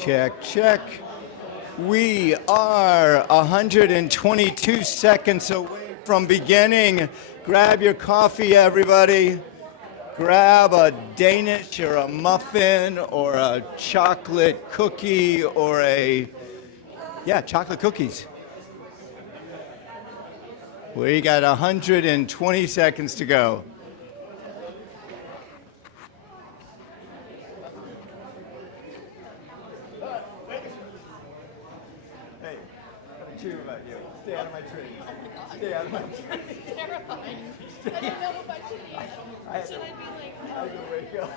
check, check. We are 122 seconds away from beginning. Grab your coffee, everybody. Grab a Danish or a muffin or a chocolate cookie or chocolate cookies. We got 120 seconds to go. Hey, I'm cheering about you. Stay out of my tree. Oh my God. Stay out of my tree. It's terrifying. I don't know if I should either. Should I be like, I had to wake up.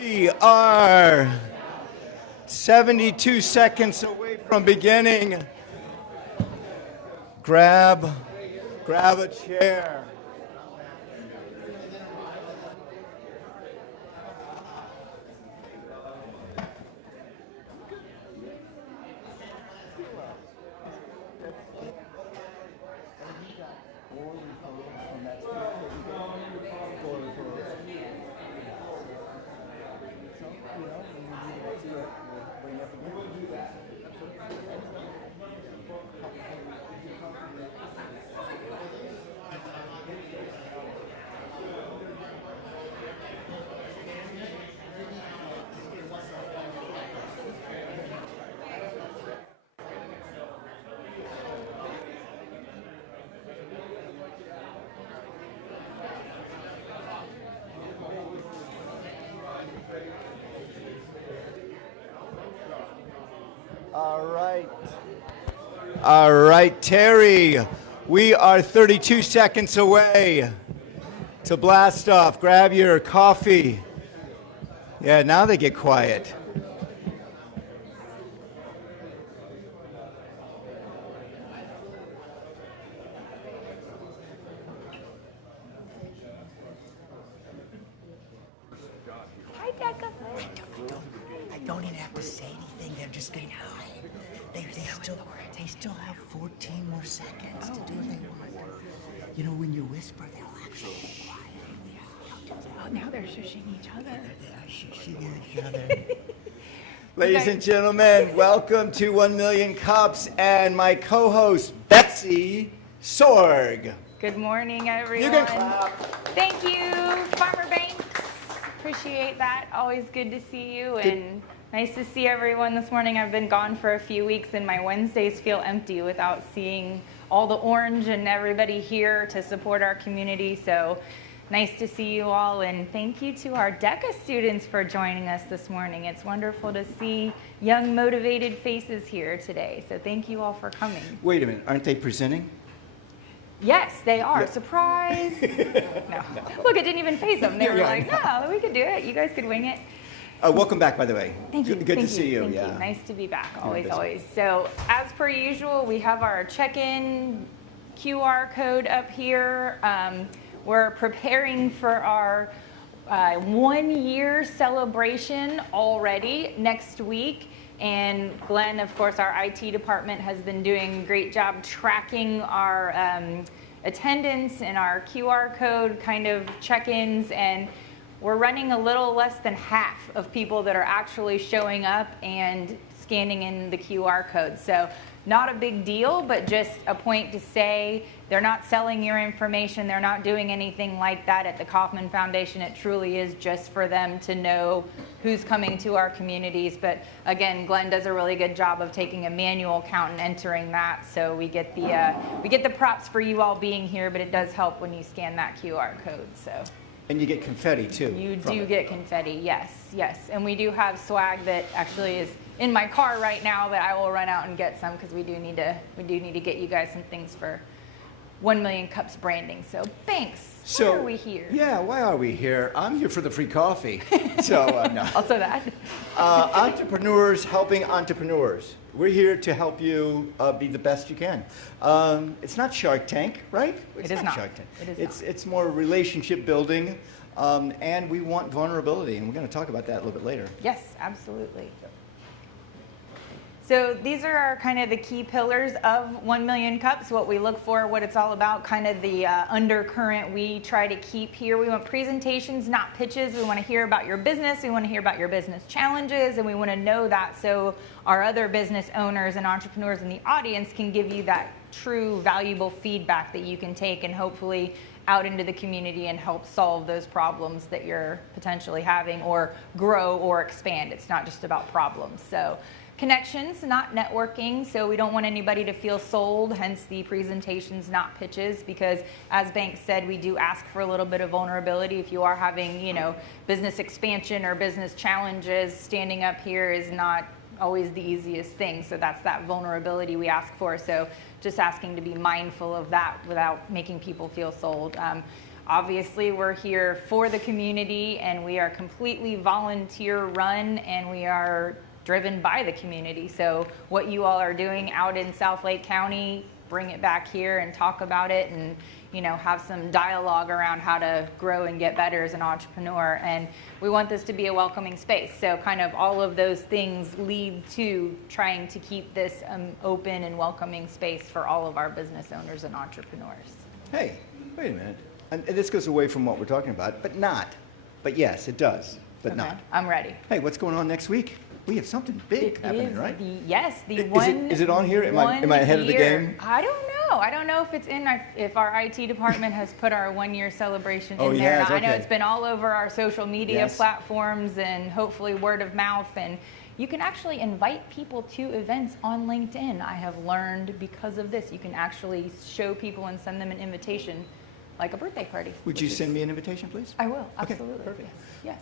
We are 72 seconds away from beginning. Grab a chair. All right, Terry, we are 32 seconds away to blast off. Grab your coffee. Yeah, now they get quiet. Hi, Becca. I don't even have to say anything. They're just going to hide. They still have 14 more seconds to do what they want. You know, when you whisper, they'll actually be quiet. oh, now they're shushing each other. They're shushing each other. Ladies and gentlemen, welcome to 1 Million Cups and my co-host, Betsy Sorg. Good morning, everyone. You can clap. Thank you, Farmer Banks. Appreciate that. Always good to see you and nice to see everyone this morning. I've been gone for a few weeks and my Wednesdays feel empty without seeing all the orange and everybody here to support our community. So nice to see you all, and thank you to our DECA students for joining us this morning. It's wonderful to see young, motivated faces here today. So thank you all for coming. Wait a minute, aren't they presenting? Yes, they are. Yeah. Surprise. No. Look, it didn't even faze them. They were like, no, we could do it. You guys could wing it. Welcome back, by the way. Thank you. Good to see you. Thank Yeah. you. Nice to be back. busy. Always. So, as per usual, we have our check-in QR code up here. We're preparing for our 1-year celebration already next week. And Glenn, of course, our IT department has been doing a great job tracking our attendance and our QR code kind of check-ins, and we're running a little less than half of people that are actually showing up and scanning in the QR code. So not a big deal, but just a point to say they're not selling your information. They're not doing anything like that at the Kauffman Foundation. It truly is just for them to know who's coming to our communities. But again, Glenn does a really good job of taking a manual count and entering that. So we get the props for you all being here, but it does help when you scan that QR code. So. And you get confetti too. You do get confetti, yes. And we do have swag that actually is in my car right now, but I will run out and get some because we do need to get you guys some things for 1 Million Cups branding. So thanks. So, why are we here? Yeah, why are we here? I'm here for the free coffee. So no. Also that. Entrepreneurs helping entrepreneurs. we're here to help you be the best you can. It's not Shark Tank, right? It's It is not. Shark Tank. It is It's more relationship building, and we want vulnerability, and we're going to talk about that a little bit later. Yes, absolutely. So these are our kind of the key pillars of 1 Million Cups, what we look for, what it's all about, kind of the undercurrent we try to keep here. We want presentations, not pitches. We want to hear about your business. We want to hear about your business challenges, and we want to know that so our other business owners and entrepreneurs in the audience can give you that true, valuable feedback that you can take and hopefully out into the community and help solve those problems that you're potentially having or grow or expand. It's not just about problems. So connections, not networking, so we don't want anybody to feel sold, hence the presentations, not pitches, because as Banks said, we do ask for a little bit of vulnerability. If you are having, you know, business expansion or business challenges, standing up here is not always the easiest thing, so that's that vulnerability we ask for. So just asking to be mindful of that without making people feel sold. Obviously, we're here for the community, and we are completely volunteer run, and we are driven by the community. So what you all are doing out in South Lake County, bring it back here and talk about it, and you know, have some dialogue around how to grow and get better as an entrepreneur. And we want this to be a welcoming space. So kind of all of those things lead to trying to keep this open and welcoming space for all of our business owners and entrepreneurs. Hey, wait a minute. And this goes away from what we're talking about, but not. But yes, it does, but Okay, not. I'm ready. Hey, what's going on next week? We have something big happening, right? Is it on here? Am I ahead of the game? I don't know. I don't know if it's in if our IT department has put our 1 year celebration Oh, in there. yes, I know okay. it's been all over our social media Yes. platforms and hopefully word of mouth. And you can actually invite people to events on LinkedIn. I have learned because of this, you can actually show people and send them an invitation like a birthday party. Would you send me an invitation, please? I will, Okay, absolutely. perfect. Yes.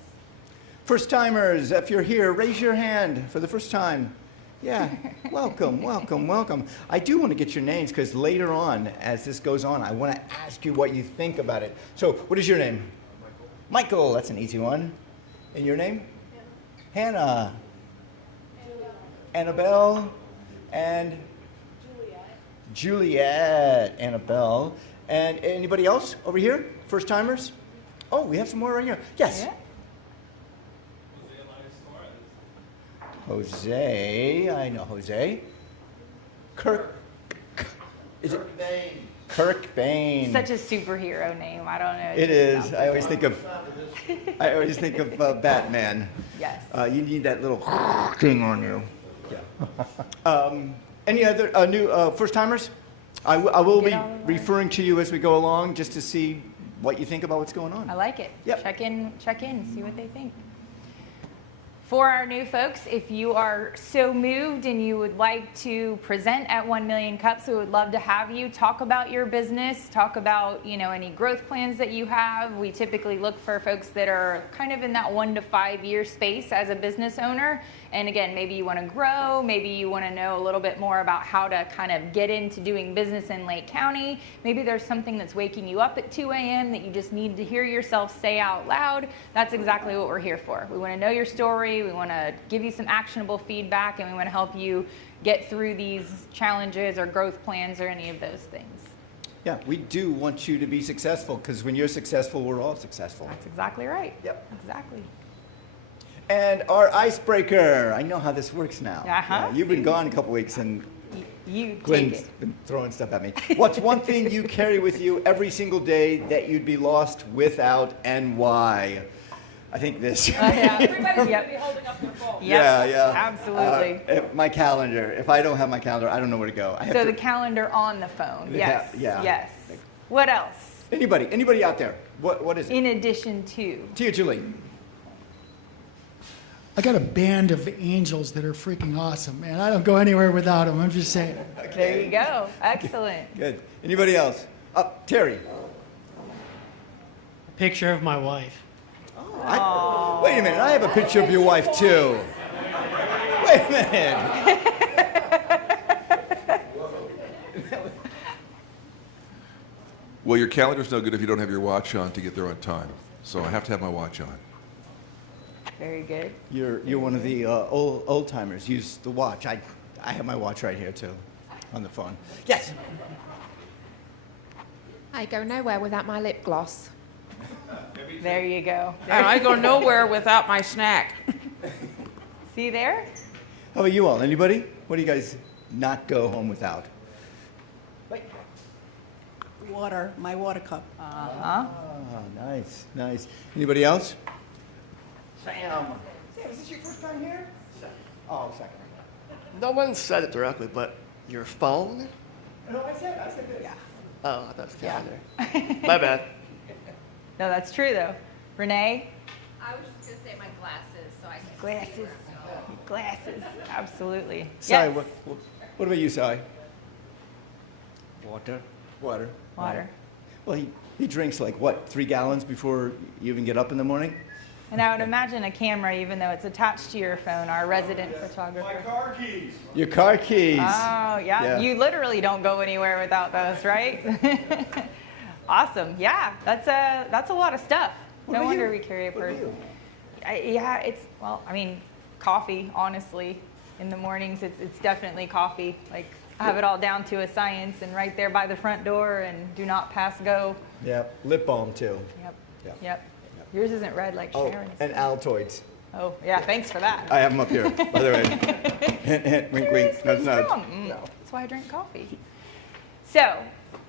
First timers, if you're here, raise your hand for the first time. Yeah, welcome, welcome, welcome. I do want to get your names because later on, as this goes on, I want to ask you what you think about it. So, what is your name? Michael, that's an easy one. And your name? Hannah. Annabelle. And? Juliet. Annabelle. And anybody else over here? First timers? Oh, we have some more right here. Yes. Yeah. Jose, I know Jose. Is it? Kirk Bain. Such a superhero name. I don't know. It is. sounds I always cool. think of Batman. Yes. You need that little thing on you. Yeah. Any other new first timers? I will Get be all of our- referring to you as we go along, just to see what you think about what's going on. I like it. Yep. Check in, see what they think. For our new folks, if you are so moved and you would like to present at 1 Million Cups, we would love to have you talk about your business, talk about, you know, any growth plans that you have. We typically look for folks that are kind of in that 1 to 5 year space as a business owner. And again, maybe you want to grow, maybe you want to know a little bit more about how to kind of get into doing business in Lake County. Maybe there's something that's waking you up at 2 a.m. that you just need to hear yourself say out loud. That's exactly what we're here for. We want to know your story, we want to give you some actionable feedback, and we want to help you get through these challenges or growth plans or any of those things. Yeah, we do want you to be successful, because when you're successful, we're all successful. That's exactly right. Yep. Exactly. And our icebreaker. I know how this works now. Uh-huh. You've been gone a couple weeks, and You take Glenn's it. been throwing stuff at me. What's one thing you carry with you every single day that you'd be lost without, and why? I think this. Yeah. Everybody's Yep. going to be holding up their phone. Yep. Yeah. Absolutely. My calendar. If I don't have my calendar, I don't know where to go. I have So to, the calendar on the phone. Yes. Yeah. Yes. What else? Anybody out there? What is it? In addition to. Tia Julie. I got a band of angels that are freaking awesome, man. I don't go anywhere without them. I'm just saying. There you go. Excellent. Good. Anybody else? Terry. Picture of my wife. Wait a minute. I have a picture of your wife too. Wait a minute. Well, your calendar's no good if you don't have your watch on to get there on time. So I have to have my watch on. Very good. You're one of the old timers. Use the watch. I I have my watch right here too, on the phone. Yes. I go nowhere without my lip gloss. There you go. And I go nowhere without my snack. See there? How about you all? Anybody? What do you guys not go home without? Water, my water cup. Ah, nice, nice. Anybody else? Sam. Sam, is this your first time here? Oh, second. No one said it directly, but your phone? No, I said this. Yeah. Oh, I thought it was down there. My bad. No, that's true though. Renee? I was just going to say my glasses, so I can Glasses. Glasses. Absolutely. Sai, Yes. what about you, Sai? Water. Water. Water. Well, he drinks like, what, 3 gallons before you even get up in the morning? And I would imagine a camera, even though it's attached to your phone, our resident photographer. My car keys. Your car keys. Oh, yeah. Yeah. You literally don't go anywhere without those, right? Awesome. Yeah, that's a lot of stuff. What No about wonder you? we carry a What about purse. you? Yeah, I mean, coffee, honestly. In the mornings, it's definitely coffee. Like, I have it all down to a science and right there by the front door and do not pass go. Yep. Lip balm, too. Yep. Yep. Yep. Yours isn't red like Oh, Sharon's. and Altoids. Oh, yeah, thanks for that. I have them up here, by the way. Hint, hint, wink, wink, nudge, nudge. Strong. That's why I drink coffee. So,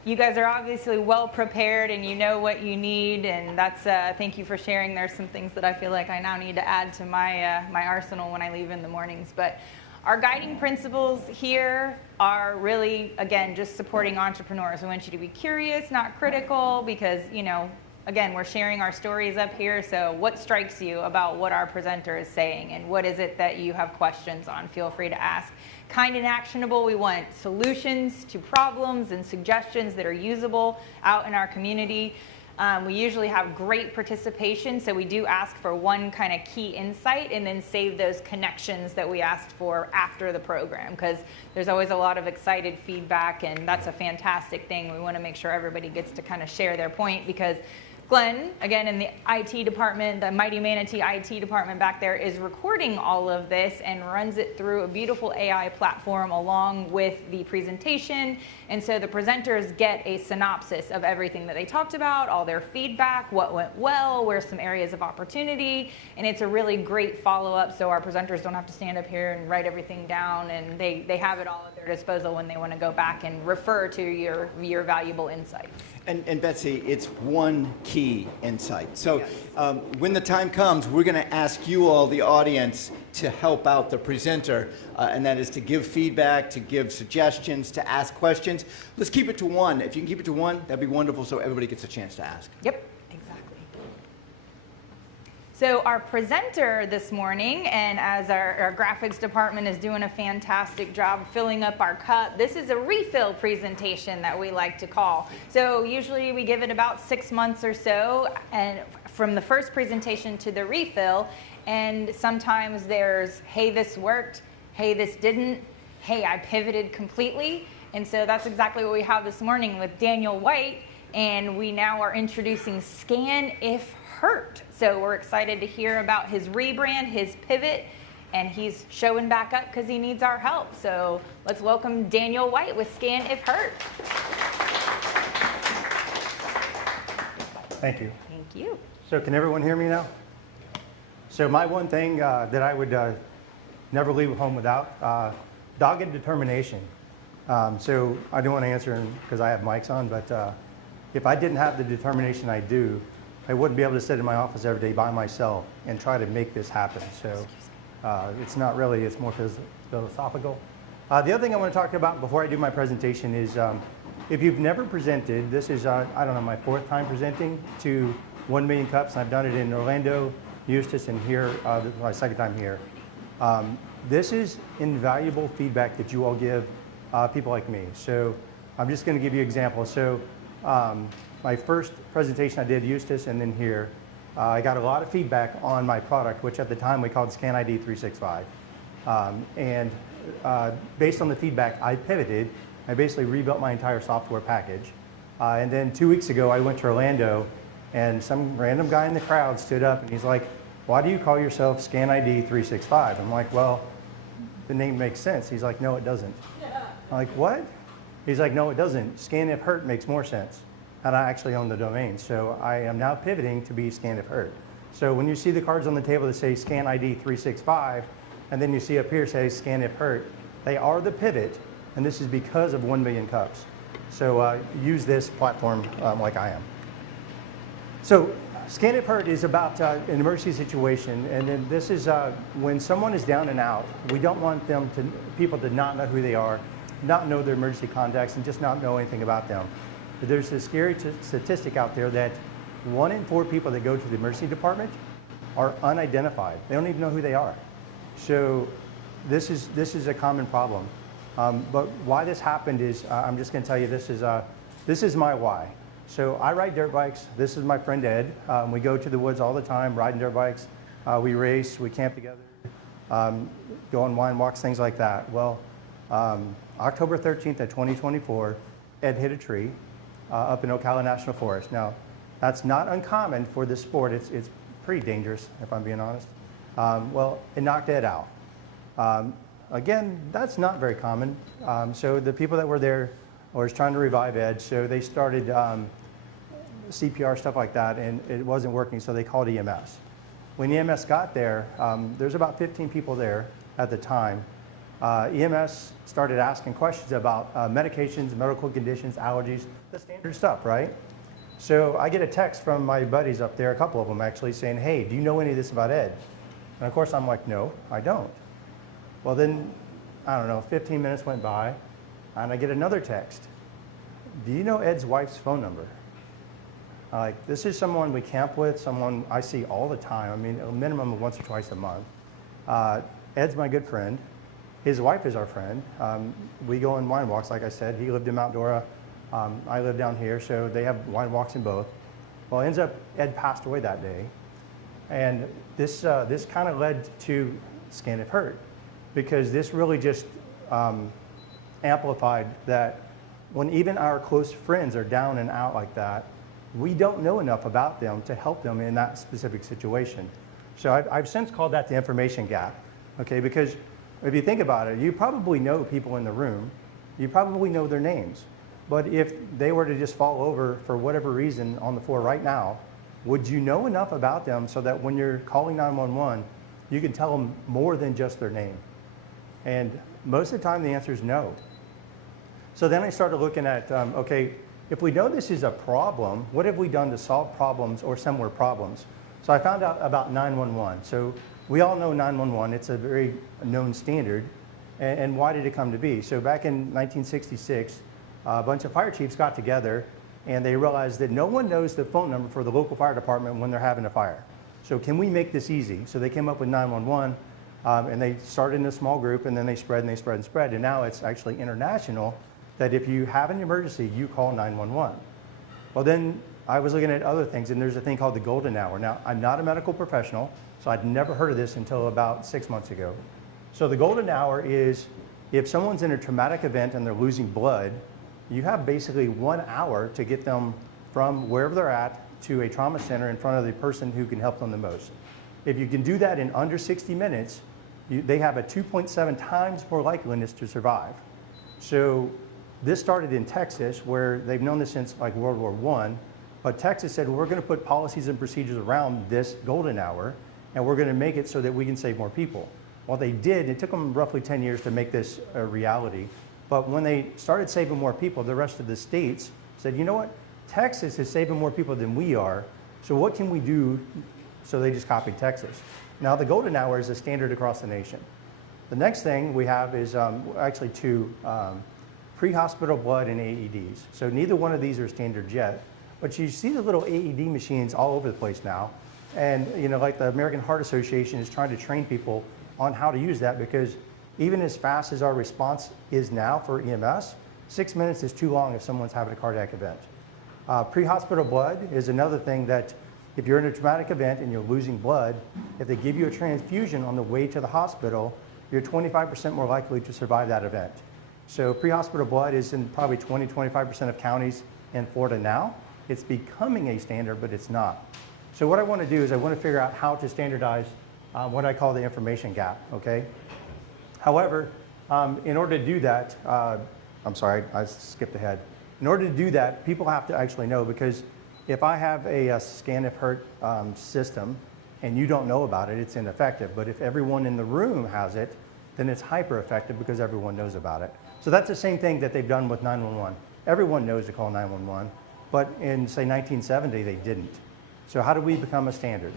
you guys are obviously well prepared and you know what you need, and that's thank you for sharing. There's some things that I feel like I now need to add to my my arsenal when I leave in the mornings. But our guiding principles here are really, again, just supporting entrepreneurs. We want you to be curious, not critical, because, you know, again, we're sharing our stories up here, so what strikes you about what our presenter is saying, and what is it that you have questions on? Feel free to ask. Kind and actionable, we want solutions to problems and suggestions that are usable out in our community. We usually have great participation, so we do ask for one kind of key insight and then save those connections that we asked for after the program, because there's always a lot of excited feedback, and that's a fantastic thing. We want to make sure everybody gets to kind of share their point, because Glenn, again, in the IT department, the Mighty Manatee IT department back there, is recording all of this and runs it through a beautiful AI platform along with the presentation. And so the presenters get a synopsis of everything that they talked about, all their feedback, what went well, where's some areas of opportunity. And it's a really great follow-up, so our presenters don't have to stand up here and write everything down, and they have it all at their disposal when they want to go back and refer to your valuable insights. And Betsy, it's one key insight. So Yes. when the time comes, we're going to ask you all, the audience, to help out the presenter, and that is to give feedback, to give suggestions, to ask questions. Let's keep it to one. If you can keep it to one, that'd be wonderful, so everybody gets a chance to ask. Yep, exactly. So our presenter this morning, and as our graphics department is doing a fantastic job filling up our cup, this is a refill presentation that we like to call. So usually we give it about 6 months or so, and from the first presentation to the refill, and sometimes there's, hey, this worked, hey, this didn't, hey, I pivoted completely. And so that's exactly what we have this morning with Daniel White, and we now are introducing Scan If Hurt. So we're excited to hear about his rebrand, his pivot, and he's showing back up because he needs our help. So let's welcome Daniel White with Scan If Hurt. Thank you. Thank you. So can everyone hear me now? So my one thing that I would never leave home without, dogged determination. So I don't want to answer because I have mics on, but if I didn't have the determination I do, I wouldn't be able to sit in my office every day by myself and try to make this happen. So it's not really, it's more philosophical. The other thing I want to talk about before I do my presentation is if you've never presented, this is, I don't know, my 4th time presenting to 1 Million Cups. I've done it in Orlando, Eustis, and here, this is my 2nd time here. This is invaluable feedback that you all give people like me. So I'm just going to give you examples. So my first presentation I did Eustis and then here, I got a lot of feedback on my product, which at the time we called Scan ID 365. And based on the feedback, I pivoted. I basically rebuilt my entire software package. And then 2 weeks ago, I went to Orlando, and some random guy in the crowd stood up and he's like, "Why do you call yourself Scan ID 365? I'm like, well, the name makes sense. He's like, no, it doesn't. I'm like, what? He's like, no, it doesn't. Scan if hurt makes more sense. And I actually own the domain. So I am now pivoting to be scan if hurt. So when you see the cards on the table that say scan ID 365, and then you see up here say scan if hurt, they are the pivot, and this is because of 1 Million Cups. So use this platform like I am. So scan if hurt is about an emergency situation, and then this is when someone is down and out. We don't want people to not know who they are, not know their emergency contacts, and just not know anything about them. But there's a scary statistic out there that 1 in 4 people that go to the emergency department are unidentified. They don't even know who they are. So this is a common problem. But why this happened is, I'm just going to tell you, this is my why. So I ride dirt bikes. This is my friend Ed. We go to the woods all the time, riding dirt bikes. We race, we camp together, go on wine walks, things like that. Well, October 13th of 2024, Ed hit a tree up in Ocala National Forest. Now, that's not uncommon for this sport. It's pretty dangerous, if I'm being honest. Well, it knocked Ed out. Again, that's not very common. So the people that were there was trying to revive Ed, so they started CPR, stuff like that, and it wasn't working, so they called EMS. When EMS got there, there's about 15 people there at the time. EMS started asking questions about medications, medical conditions, allergies, the standard stuff, right? So I get a text from my buddies up there, a couple of them actually, saying, hey, do you know any of this about Ed? And of course I'm like, no, I don't. Well then, I don't know, 15 minutes went by, and I get another text. Do you know Ed's wife's phone number? Like, this is someone we camp with, someone I see all the time. I mean, a minimum of once or twice a month. Ed's my good friend. His wife is our friend. We go on wine walks, like I said. He lived in Mount Dora. I live down here, so they have wine walks in both. Well, it ends up Ed passed away that day. And this kind of led to Scan If Hurt, because this really just amplified that when even our close friends are down and out like that, we don't know enough about them to help them in that specific situation. So I've since called that the information gap, okay? Because if you think about it, you probably know people in the room, you probably know their names, but if they were to just fall over for whatever reason on the floor right now, would you know enough about them so that when you're calling 911, you can tell them more than just their name? And most of the time the answer is no. So then I started looking at, okay, if we know this is a problem, what have we done to solve problems or similar problems? So I found out about 911. So we all know 911, it's a very known standard. And why did it come to be? So back in 1966, a bunch of fire chiefs got together and they realized that no one knows the phone number for the local fire department when they're having a fire. So can we make this easy? So they came up with 911 and they started in a small group and then they spread and they spread and spread. And now it's actually international, that if you have an emergency, you call 911. Well, then I was looking at other things, and there's a thing called the golden hour. Now, I'm not a medical professional, so I'd never heard of this until about 6 months ago. So the golden hour is if someone's in a traumatic event and they're losing blood, you have basically 1 hour to get them from wherever they're at to a trauma center in front of the person who can help them the most. If you can do that in under 60 minutes, they have a 2.7 times more likeliness to survive. So this started in Texas, where they've known this since like World War I, but Texas said, we're going to put policies and procedures around this golden hour, and we're going to make it so that we can save more people. Well, they did. It took them roughly 10 years to make this a reality. But when they started saving more people, the rest of the states said, you know what? Texas is saving more people than we are, so what can we do? So they just copied Texas. Now, the golden hour is a standard across the nation. The next thing we have is actually two. Pre-hospital blood and AEDs. So neither one of these are standard yet, but you see the little AED machines all over the place now. And you know, like the American Heart Association is trying to train people on how to use that, because even as fast as our response is now for EMS, 6 minutes is too long if someone's having a cardiac event. Pre-hospital blood is another thing that if you're in a traumatic event and you're losing blood, if they give you a transfusion on the way to the hospital, you're 25% more likely to survive that event. So pre-hospital blood is in probably 20–25% of counties in Florida now. It's becoming a standard, but it's not. So what I want to do is I want to figure out how to standardize what I call the information gap, okay? However, in order to do that, I'm sorry, I skipped ahead. In order to do that, people have to actually know, because if I have a scan if hurt system and you don't know about it, it's ineffective. But if everyone in the room has it, then it's hyper effective because everyone knows about it. So that's the same thing that they've done with 911. Everyone knows to call 911, but in, say, 1970, they didn't. So how do we become a standard?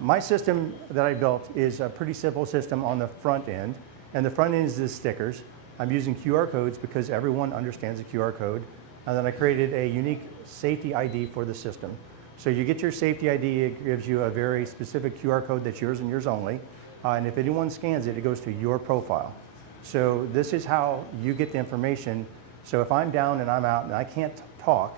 My system that I built is a pretty simple system on the front end, and the front end is the stickers. I'm using QR codes because everyone understands the QR code, and then I created a unique safety ID for the system. So you get your safety ID, it gives you a very specific QR code that's yours and yours only, and if anyone scans it, it goes to your profile. So this is how you get the information. So if I'm down and I'm out and I can't talk,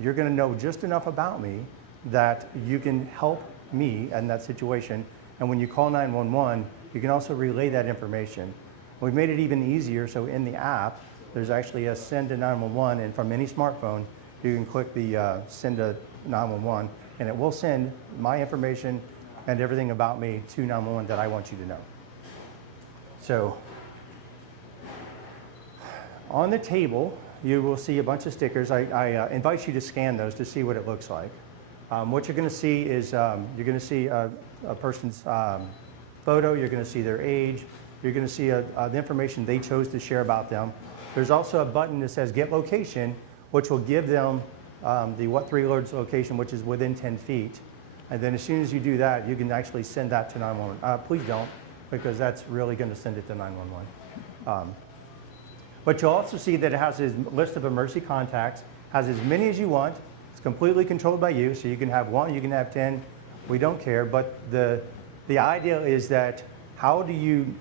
you're going to know just enough about me that you can help me in that situation. And when you call 911, you can also relay that information. We've made it even easier, so in the app, there's actually a send to 911, and from any smartphone, you can click the send to 911, and it will send my information and everything about me to 911 that I want you to know. So, on the table, you will see a bunch of stickers. I invite you to scan those to see what it looks like. What you're going to see is you're going to see a person's photo, you're going to see their age, you're going to see the information they chose to share about them. There's also a button that says Get Location, which will give them the what 3 alerts location, which is within 10 feet. And then as soon as you do that, you can actually send that to 911. Please don't, because that's really going to send it to 911. But you'll also see that it has a list of emergency contacts, has as many as you want. It's completely controlled by you, so you can have 1, you can have 10. We don't care, but the idea is that how do you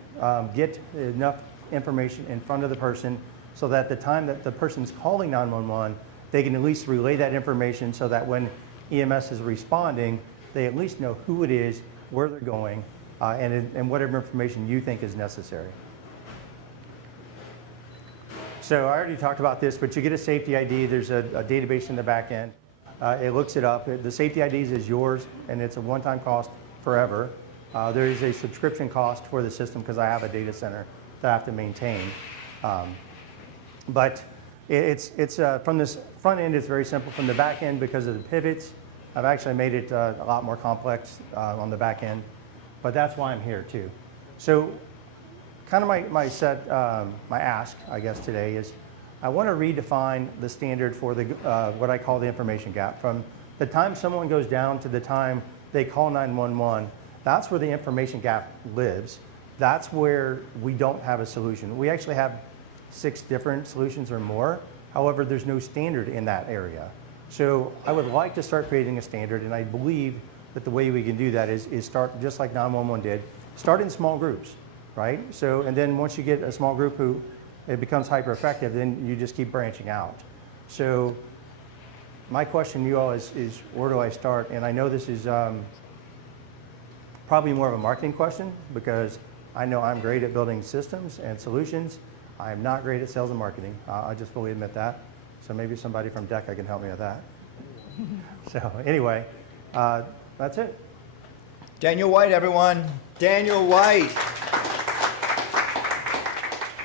get enough information in front of the person so that the time that the person's calling 911, they can at least relay that information so that when EMS is responding, they at least know who it is, where they're going, and whatever information you think is necessary. So I already talked about this, but you get a safety ID. There's a database in the back end. It looks it up. The safety ID is yours, and it's a one-time cost forever. There is a subscription cost for the system because I have a data center that I have to maintain. But it's from this front end, it's very simple. From the back end, because of the pivots, I've actually made it a lot more complex on the back end. But that's why I'm here too. So kind of my ask, I guess, today is I want to redefine the standard for the what I call the information gap. From the time someone goes down to the time they call 911, that's where the information gap lives. That's where we don't have a solution. We actually have 6 different solutions or more. However, there's no standard in that area. So I would like to start creating a standard, and I believe that the way we can do that is start just like 911 did. Start in small groups, right? So, and then once you get a small group who it becomes hyper effective, then you just keep branching out. So my question to you all is where do I start? And I know this is probably more of a marketing question because I know I'm great at building systems and solutions. I am not great at sales and marketing. I just fully admit that. So maybe somebody from DECA can help me with that. So anyway, that's it. Daniel White, everyone. Daniel White.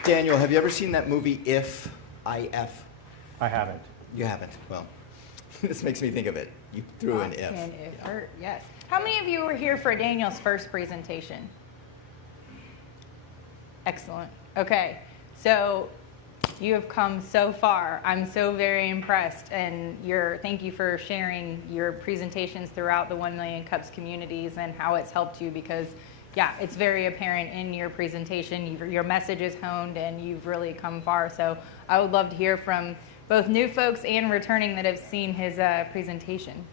Daniel, have you ever seen that movie If, I-F? I haven't. You haven't? Well, this makes me think of it. You threw an if. Can if hurt, yes. How many of you were here for Daniel's first presentation? Excellent. Okay, so you have come so far. I'm so very impressed, and thank you for sharing your presentations throughout the 1 Million Cups communities and how it's helped you because, yeah, it's very apparent in your presentation. Your message is honed, and you've really come far. So I would love to hear from both new folks and returning that have seen his presentation.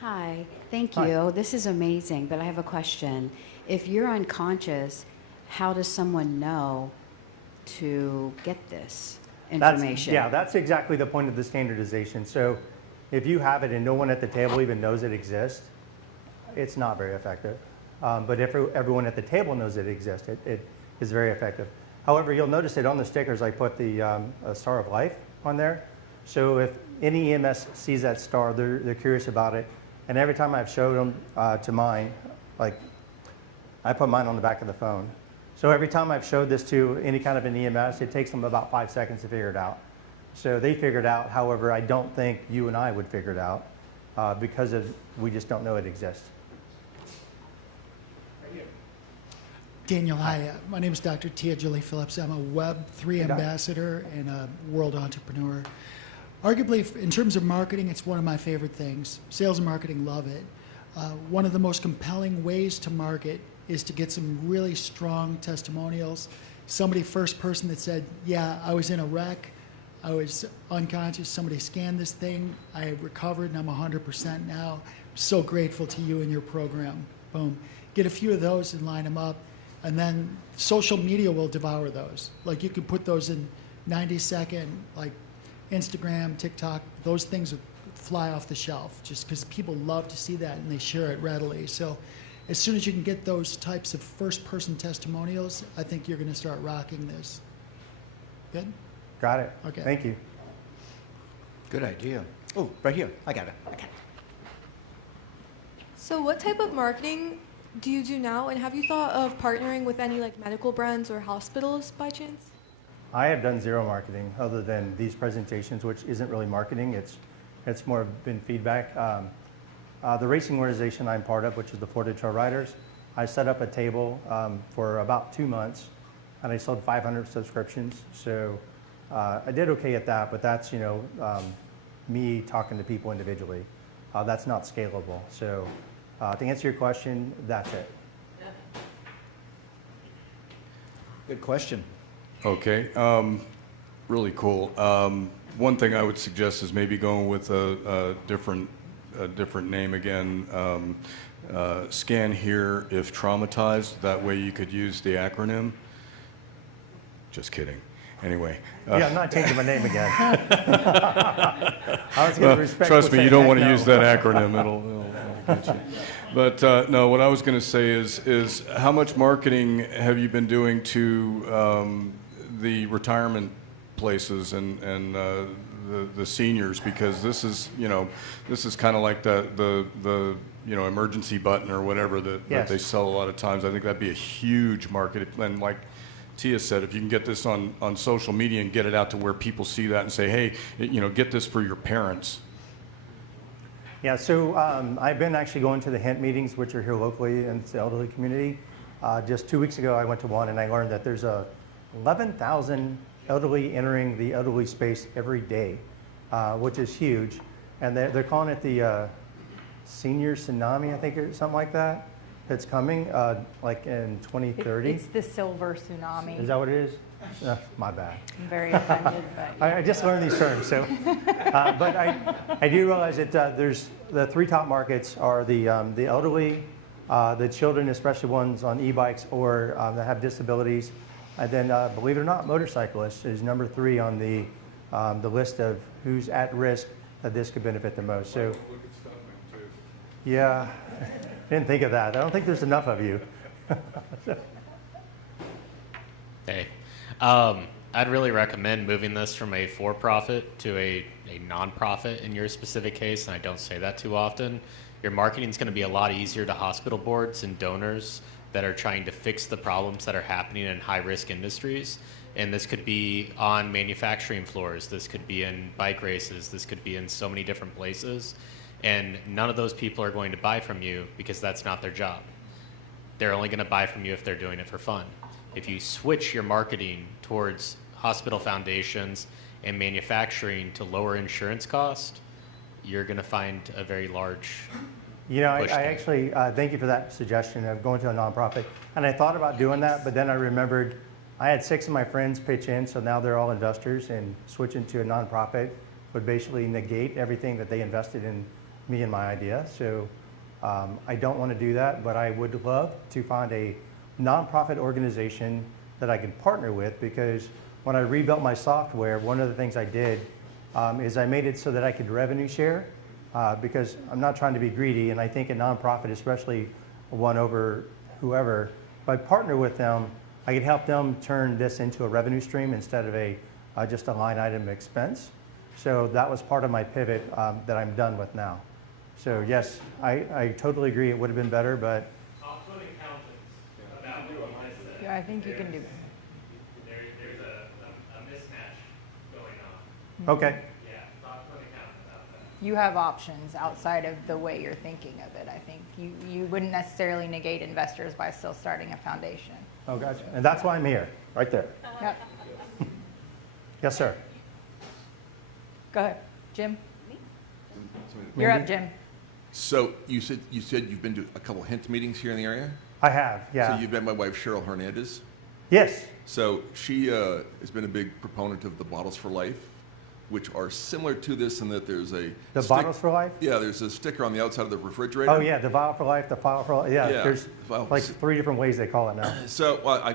Hi, thank you. This is amazing, but I have a question. If you're unconscious, how does someone know to get this information? That's exactly the point of the standardization. So if you have it and no one at the table even knows it exists, it's not very effective. But if everyone at the table knows it exists, it is very effective. However, you'll notice that on the stickers I put the Star of Life on there. So if any EMS sees that star, they're curious about it. And every time I've showed them to mine, like I put mine on the back of the phone. So every time I've showed this to any kind of an EMS, it takes them about 5 seconds to figure it out. So they figured it out. However, I don't think you and I would figure it out because we just don't know it exists. Daniel, hi. My name is Dr. Tia Julie Phillips. I'm a Web3 ambassador and a world entrepreneur. Arguably, in terms of marketing, it's one of my favorite things. Sales and marketing love it. One of the most compelling ways to market is to get some really strong testimonials. Somebody, first person that said, yeah, I was in a wreck, I was unconscious, somebody scanned this thing, I recovered and I'm 100% now. So grateful to you and your program. Boom. Get a few of those and line them up. And then social media will devour those. Like you can put those in 90-second, like Instagram, TikTok, those things would fly off the shelf just because people love to see that and they share it readily. So as soon as you can get those types of first-person testimonials, I think you're going to start rocking this. Good? Got it. Okay. Thank you. Good idea. Oh, right here. I got it. So what type of marketing do you do now, and have you thought of partnering with any like medical brands or hospitals by chance? I have done zero marketing other than these presentations, which isn't really marketing. It's more been feedback. The racing organization I'm part of, which is the Florida Trail Riders, I set up a table for about 2 months, and I sold 500 subscriptions. So I did okay at that, but that's me talking to people individually. That's not scalable. So to answer your question, that's it. Good question. Okay, really cool. One thing I would suggest is maybe going with a different name again. Scan here if traumatized. That way you could use the acronym. Just kidding. Anyway. Yeah, I'm not changing my name again. I was going to respect. Trust me, you don't want to use that acronym. It'll get you. But no, what I was going to say is how much marketing have you been doing to the retirement places and the seniors, because this is kind of like the emergency button or whatever that they sell a lot of times. I think that'd be a huge market, and like Tia said, if you can get this on social media and get it out to where people see that and say, hey, get this for your parents. Yeah, so I've been actually going to the HINT meetings, which are here locally in the elderly community. Just 2 weeks ago, I went to one, and I learned that there's 11,000 elderly entering the elderly space every day, which is huge. And they're calling it the senior tsunami, I think, or something like that. That's coming, like in 2030. It's the silver tsunami. Is that what it is? My bad. I'm very offended, but I just learned these terms. So, but I do realize that there's the three top markets are the elderly, the children, especially ones on e-bikes or that have disabilities, and then believe it or not, motorcyclists is number 3 on the list of who's at risk that this could benefit the most. So, yeah. Didn't think of that. I don't think there's enough of you. Hey, I'd really recommend moving this from a for-profit to a non-profit in your specific case, and I don't say that too often. Your marketing is going to be a lot easier to hospital boards and donors that are trying to fix the problems that are happening in high-risk industries. And this could be on manufacturing floors. This could be in bike races. This could be in so many different places. And none of those people are going to buy from you because that's not their job. They're only going to buy from you if they're doing it for fun. If you switch your marketing towards hospital foundations and manufacturing to lower insurance cost, you're going to find a very large I actually thank you for that suggestion of going to a nonprofit. And I thought about doing that, but then I remembered I had 6 of my friends pitch in, so now they're all investors, and switching to a nonprofit would basically negate everything that they invested in me and my idea. So I don't want to do that, but I would love to find a nonprofit organization that I could partner with, because when I rebuilt my software, one of the things I did is I made it so that I could revenue share, because I'm not trying to be greedy, and I think a nonprofit, especially one over whoever, if I partner with them, I could help them turn this into a revenue stream instead of just a line item expense. So that was part of my pivot that I'm done with now. So yes, I totally agree it would have been better, but I think you can do it. There's a mismatch going on. Okay. Yeah, talk to an accountant about that. You have options outside of the way you're thinking of it. I think you wouldn't necessarily negate investors by still starting a foundation. Oh, gotcha. And that's why I'm here, right there. Yep. Yes, sir. Go ahead, Jim. You're up, Jim. So you said you've been to a couple hint meetings here in the area? I have, yeah. So you've met my wife, Cheryl Hernandez? Yes. So she has been a big proponent of the Bottles for Life, which are similar to this in that there's a... Bottles for Life? Yeah, there's a sticker on the outside of the refrigerator. Oh, yeah, the vial for life, the file for life. Yeah, Yeah, there's vial. like 3 different ways they call it now. So well,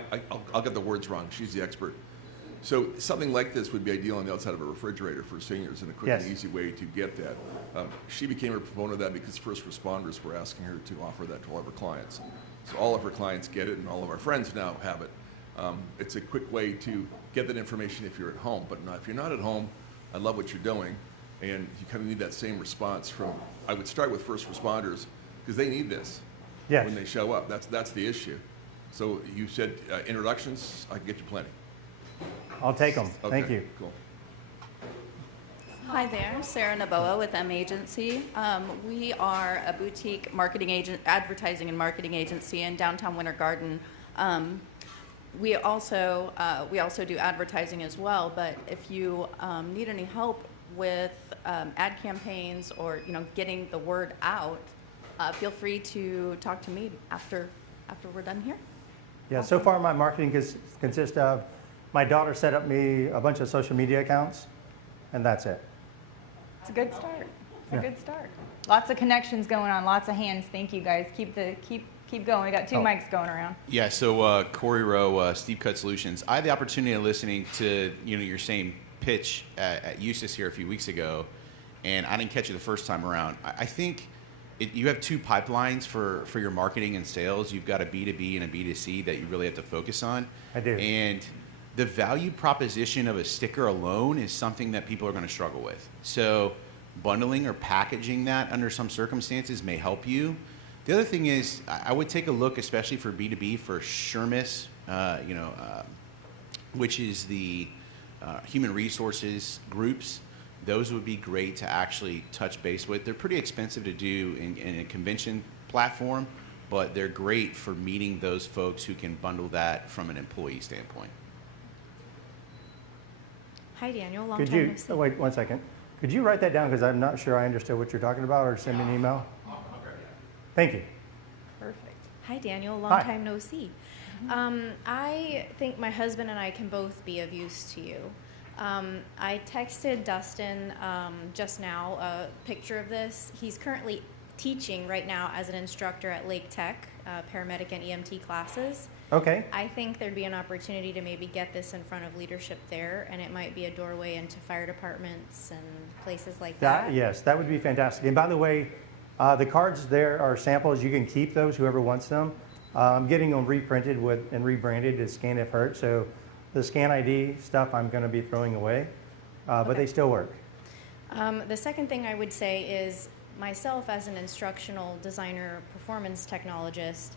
I'll get the words wrong. She's the expert. So something like this would be ideal on the outside of a refrigerator for seniors and a quick Yes. and easy way to get that. She became a proponent of that because first responders were asking her to offer that to all of her clients. So all of her clients get it and all of our friends now have it. It's a quick way to get that information if you're at home. But if you're not at home, I love what you're doing. And you kind of need that same response from, I would start with first responders because they need this Yes. when they show up. That's the issue. So you said introductions, I can get you plenty. I'll take them. Okay, Thank you. Cool. Hi there, Sarah Naboa with M Agency. We are a boutique advertising and marketing agency in downtown Winter Garden. We also do advertising as well. But if you need any help with ad campaigns or getting the word out, feel free to talk to me after we're done here. Yeah, so far my marketing consists of my daughter set up me a bunch of social media accounts, and that's it. It's a good start. It's Yeah. a good start. Lots of connections going on, lots of hands. Thank you, guys. Keep going. We got 2 mics going around. Yeah, so Corey Rowe, Steve Cut Solutions. I had the opportunity of listening to your same pitch at Eustis here a few weeks ago, and I didn't catch it the first time around. I think you have 2 pipelines for your marketing and sales. You've got a B2B and a B2C that you really have to focus on. I do. And the value proposition of a sticker alone is something that people are going to struggle with. So bundling or packaging that under some circumstances may help you. The other thing is I would take a look, especially for B2B, for SHRMIS, which is the human resources groups. Those would be great to actually touch base with. They're pretty expensive to do in a convention platform, but they're great for meeting those folks who can bundle that from an employee standpoint. Hi, Daniel. Long Could time you, no see. wait 1 second. Could you write that down because I'm not sure I understood what you're talking about, or send me an email? Thank you. Perfect. Hi, Daniel. Long Hi. time no see. I think my husband and I can both be of use to you. I texted Dustin just now a picture of this. He's currently teaching right now as an instructor at Lake Tech, paramedic and EMT classes. Okay. I think there'd be an opportunity to maybe get this in front of leadership there, and it might be a doorway into fire departments and places like that. Yes, that would be fantastic. And by the way, the cards there are samples. You can keep those, whoever wants them. I'm getting them reprinted and rebranded to Scan If Hurt. So the Scan ID stuff I'm going to be throwing away, but they still work. The second thing I would say is myself as an instructional designer, performance technologist,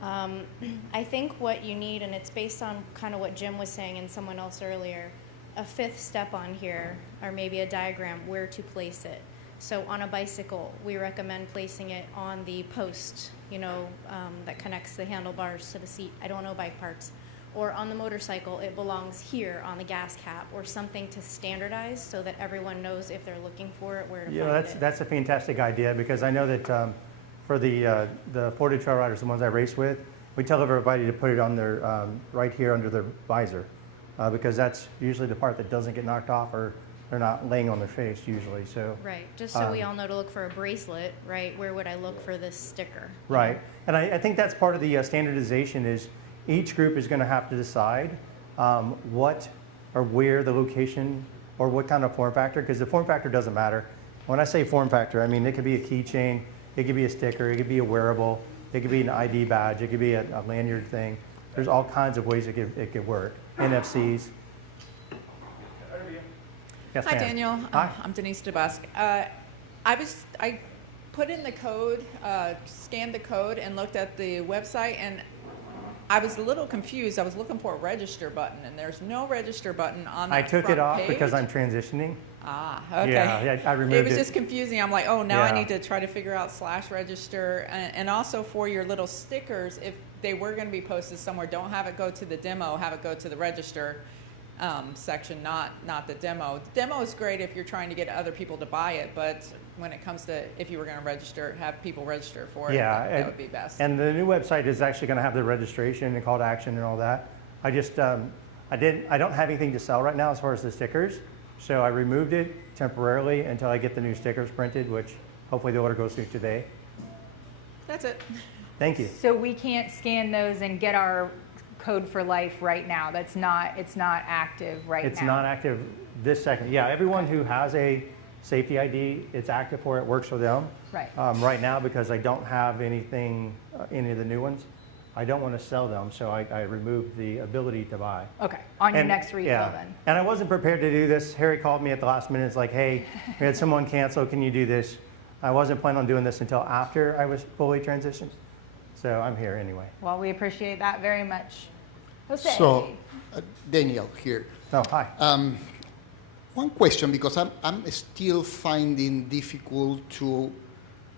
I think what you need, and it's based on kind of what Jim was saying and someone else earlier, a 5th step on here, or maybe a diagram where to place it. So on a bicycle, we recommend placing it on the post, that connects the handlebars to the seat. I don't know bike parts. Or on the motorcycle, it belongs here on the gas cap, or something to standardize so that everyone knows if they're looking for it, where to find it. That's a fantastic idea, because I know that for the Florida Trail Riders, the ones I race with, we tell everybody to put it on their right here under their visor, because that's usually the part that doesn't get knocked off, or they're not laying on their face usually. So right, just so we all know to look for a bracelet, right? Where would I look for this sticker? Right, and I think that's part of the standardization is each group is going to have to decide what or where the location or what kind of form factor, because the form factor doesn't matter. When I say form factor, I mean it could be a keychain, it could be a sticker, it could be a wearable, it could be an ID badge, it could be a lanyard thing. There's all kinds of ways it could work. NFCs. Yes, Hi, ma'am. Daniel. Hi. I'm Denise DeBusk. I put in the code, scanned the code, and looked at the website, and I was a little confused. I was looking for a register button, and there's no register button on that I took it front off page. because I'm transitioning. Ah, okay. Yeah, I removed it. it. Was just confusing. I'm like, oh, now I Yeah. need to try to figure out /register. And also for your little stickers, if they were going to be posted somewhere, don't have it go to the demo, have it go to the register section, not the demo. The demo is great if you're trying to get other people to buy it, but when it comes to if you were going to register, have people register for it, that would be best. And the new website is actually going to have the registration and call to action and all that. I just, I don't have anything to sell right now as far as the stickers, so I removed it temporarily until I get the new stickers printed, which hopefully the order goes through today. That's it. Thank you. So we can't scan those and get our code for life right now. It's not active right now. It's not active this second. Yeah, everyone who has a safety ID, it's active for it, works for them. Right. Right now, because I don't have anything, any of the new ones, I don't want to sell them, so I removed the ability to buy. Okay, on your next refill then. And I wasn't prepared to do this. Harry called me at the last minute. It's like, hey, we had someone cancel. Can you do this? I wasn't planning on doing this until after I was fully transitioned. So I'm here anyway. Well, we appreciate that very much. Jose. So, Daniel here. Oh, hi. One question, because I'm still finding difficult to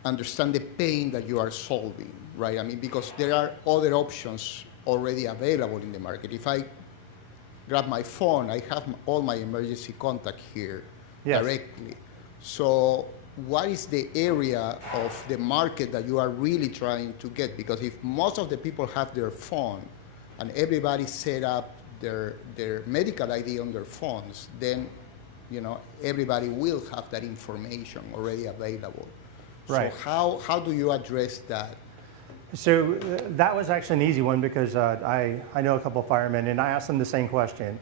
understand the pain that you are solving, right? I mean, because there are other options already available in the market. If I grab my phone, I have all my emergency contact here directly. So what is the area of the market that you are really trying to get? Because if most of the people have their phone and everybody set up their medical ID on their phones, then everybody will have that information already available. Right. So how do you address that? So that was actually an easy one because I know a couple of firemen, and I asked them the same question.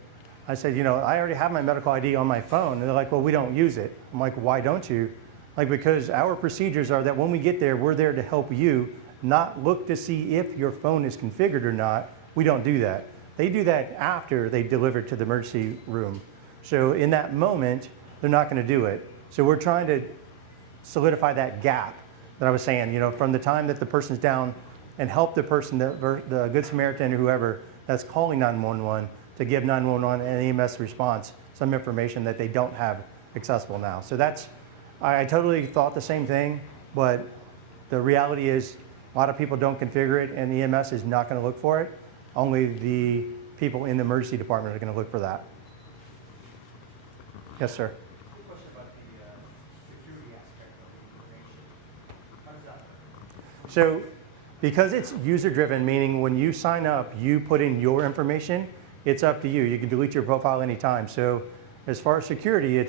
I said, I already have my medical ID on my phone. And they're like, well, we don't use it. I'm like, why don't you? Like, because our procedures are that when we get there, we're there to help you, not look to see if your phone is configured or not. We don't do that. They do that after they deliver it to the emergency room. So in that moment, they're not going to do it. So we're trying to solidify that gap that I was saying, from the time that the person's down and help the person, the Good Samaritan or whoever that's calling 911 to give 911 and EMS response some information that they don't have accessible now. So I totally thought the same thing, but the reality is a lot of people don't configure it and the EMS is not going to look for it. Only the people in the emergency department are going to look for that. Yes, sir. So because it's user-driven, meaning when you sign up, you put in your information, it's up to you. You can delete your profile anytime. So as far as security,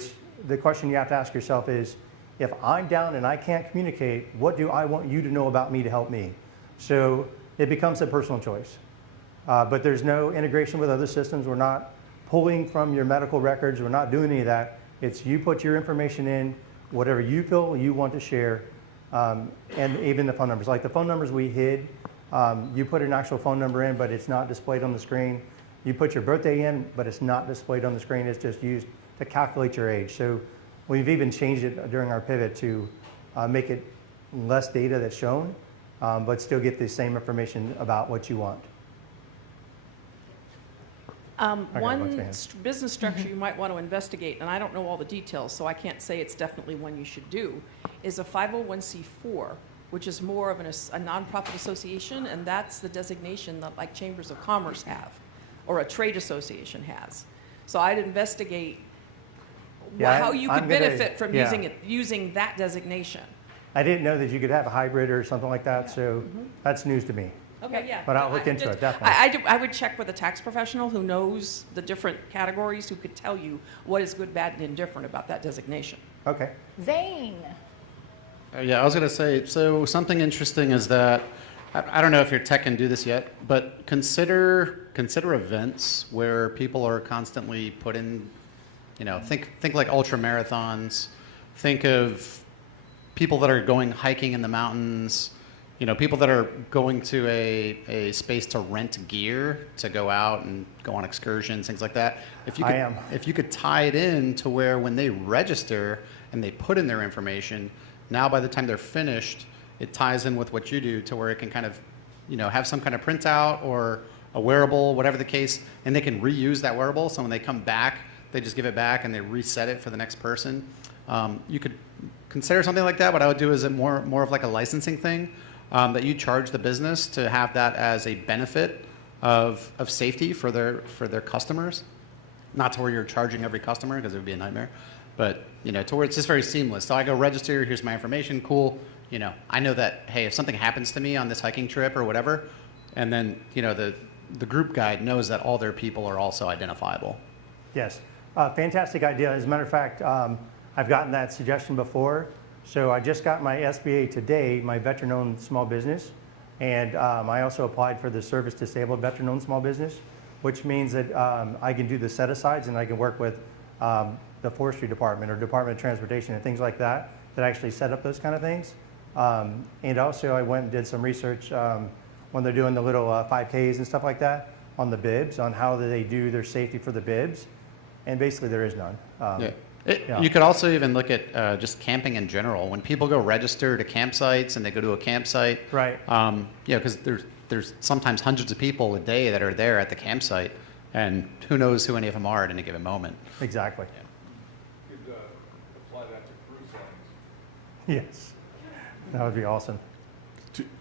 the question you have to ask yourself is, if I'm down and I can't communicate, what do I want you to know about me to help me? So it becomes a personal choice. But there's no integration with other systems. We're not pulling from your medical records. We're not doing any of that. It's you put your information in, whatever you feel you want to share, and even the phone numbers. Like the phone numbers we hid, you put an actual phone number in, but it's not displayed on the screen. You put your birthday in, but it's not displayed on the screen. It's just used to calculate your age. So we've even changed it during our pivot to make it less data that's shown, but still get the same information about what you want. One business structure you might want to investigate, and I don't know all the details, so I can't say it's definitely one you should do, is a 501c4, which is more of a nonprofit association, and that's the designation that like chambers of commerce have, or a trade association has. So I'd investigate how you could benefit from using that designation. I didn't know that you could have a hybrid or something like that, so that's news to me. Okay, yeah. But I'll look into it, definitely. I would check with a tax professional who knows the different categories, who could tell you what is good, bad, and indifferent about that designation. Okay. Zane. Yeah, I was going to say, so something interesting is that, I don't know if your tech can do this yet, but consider events where people are constantly put in, think like ultra marathons, think of people that are going hiking in the mountains, people that are going to a space to rent gear to go out and go on excursions, things like that. If you could tie it in to where when they register and they put in their information, now by the time they're finished, it ties in with what you do to where it can kind of have some kind of printout or a wearable, whatever the case, and they can reuse that wearable. So when they come back, they just give it back and they reset it for the next person. You could consider something like that. What I would do is more of like a licensing thing, that you charge the business to have that as a benefit of safety for their customers. Not to where you're charging every customer, because it would be a nightmare, but to where it's just very seamless. So I go register, here's my information, cool. I know that, hey, if something happens to me on this hiking trip or whatever, and then the group guide knows that all their people are also identifiable. Yes, fantastic idea. As a matter of fact, I've gotten that suggestion before. So I just got my SBA today, my veteran-owned small business, and I also applied for the service-disabled veteran-owned small business, which means that I can do the set-asides and I can work with the forestry department or Department of Transportation and things like that actually set up those kind of things. And also I went and did some research when they're doing the little 5Ks and stuff like that on the bibs, on how they do their safety for the bibs. And basically there is none. You could also even look at just camping in general. When people go register to campsites and they go to a campsite, right? Because there's sometimes hundreds of people a day that are there at the campsite, and who knows who any of them are at any given moment. Exactly. You could apply that to cruise lines. Yes, that would be awesome.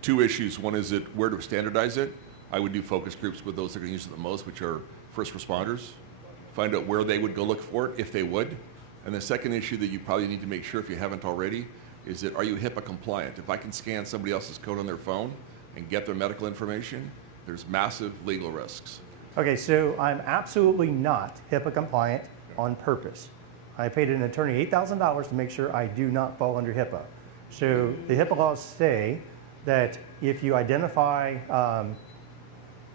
Two issues. One is where to standardize it. I would do focus groups with those that are going to use it the most, which are first responders. Find out where they would go look for it, if they would. And the second issue that you probably need to make sure, if you haven't already, is that are you HIPAA compliant? If I can scan somebody else's code on their phone and get their medical information, there's massive legal risks. Okay, so I'm absolutely not HIPAA compliant on purpose. I paid an attorney $8,000 to make sure I do not fall under HIPAA. So the HIPAA laws say that if you identify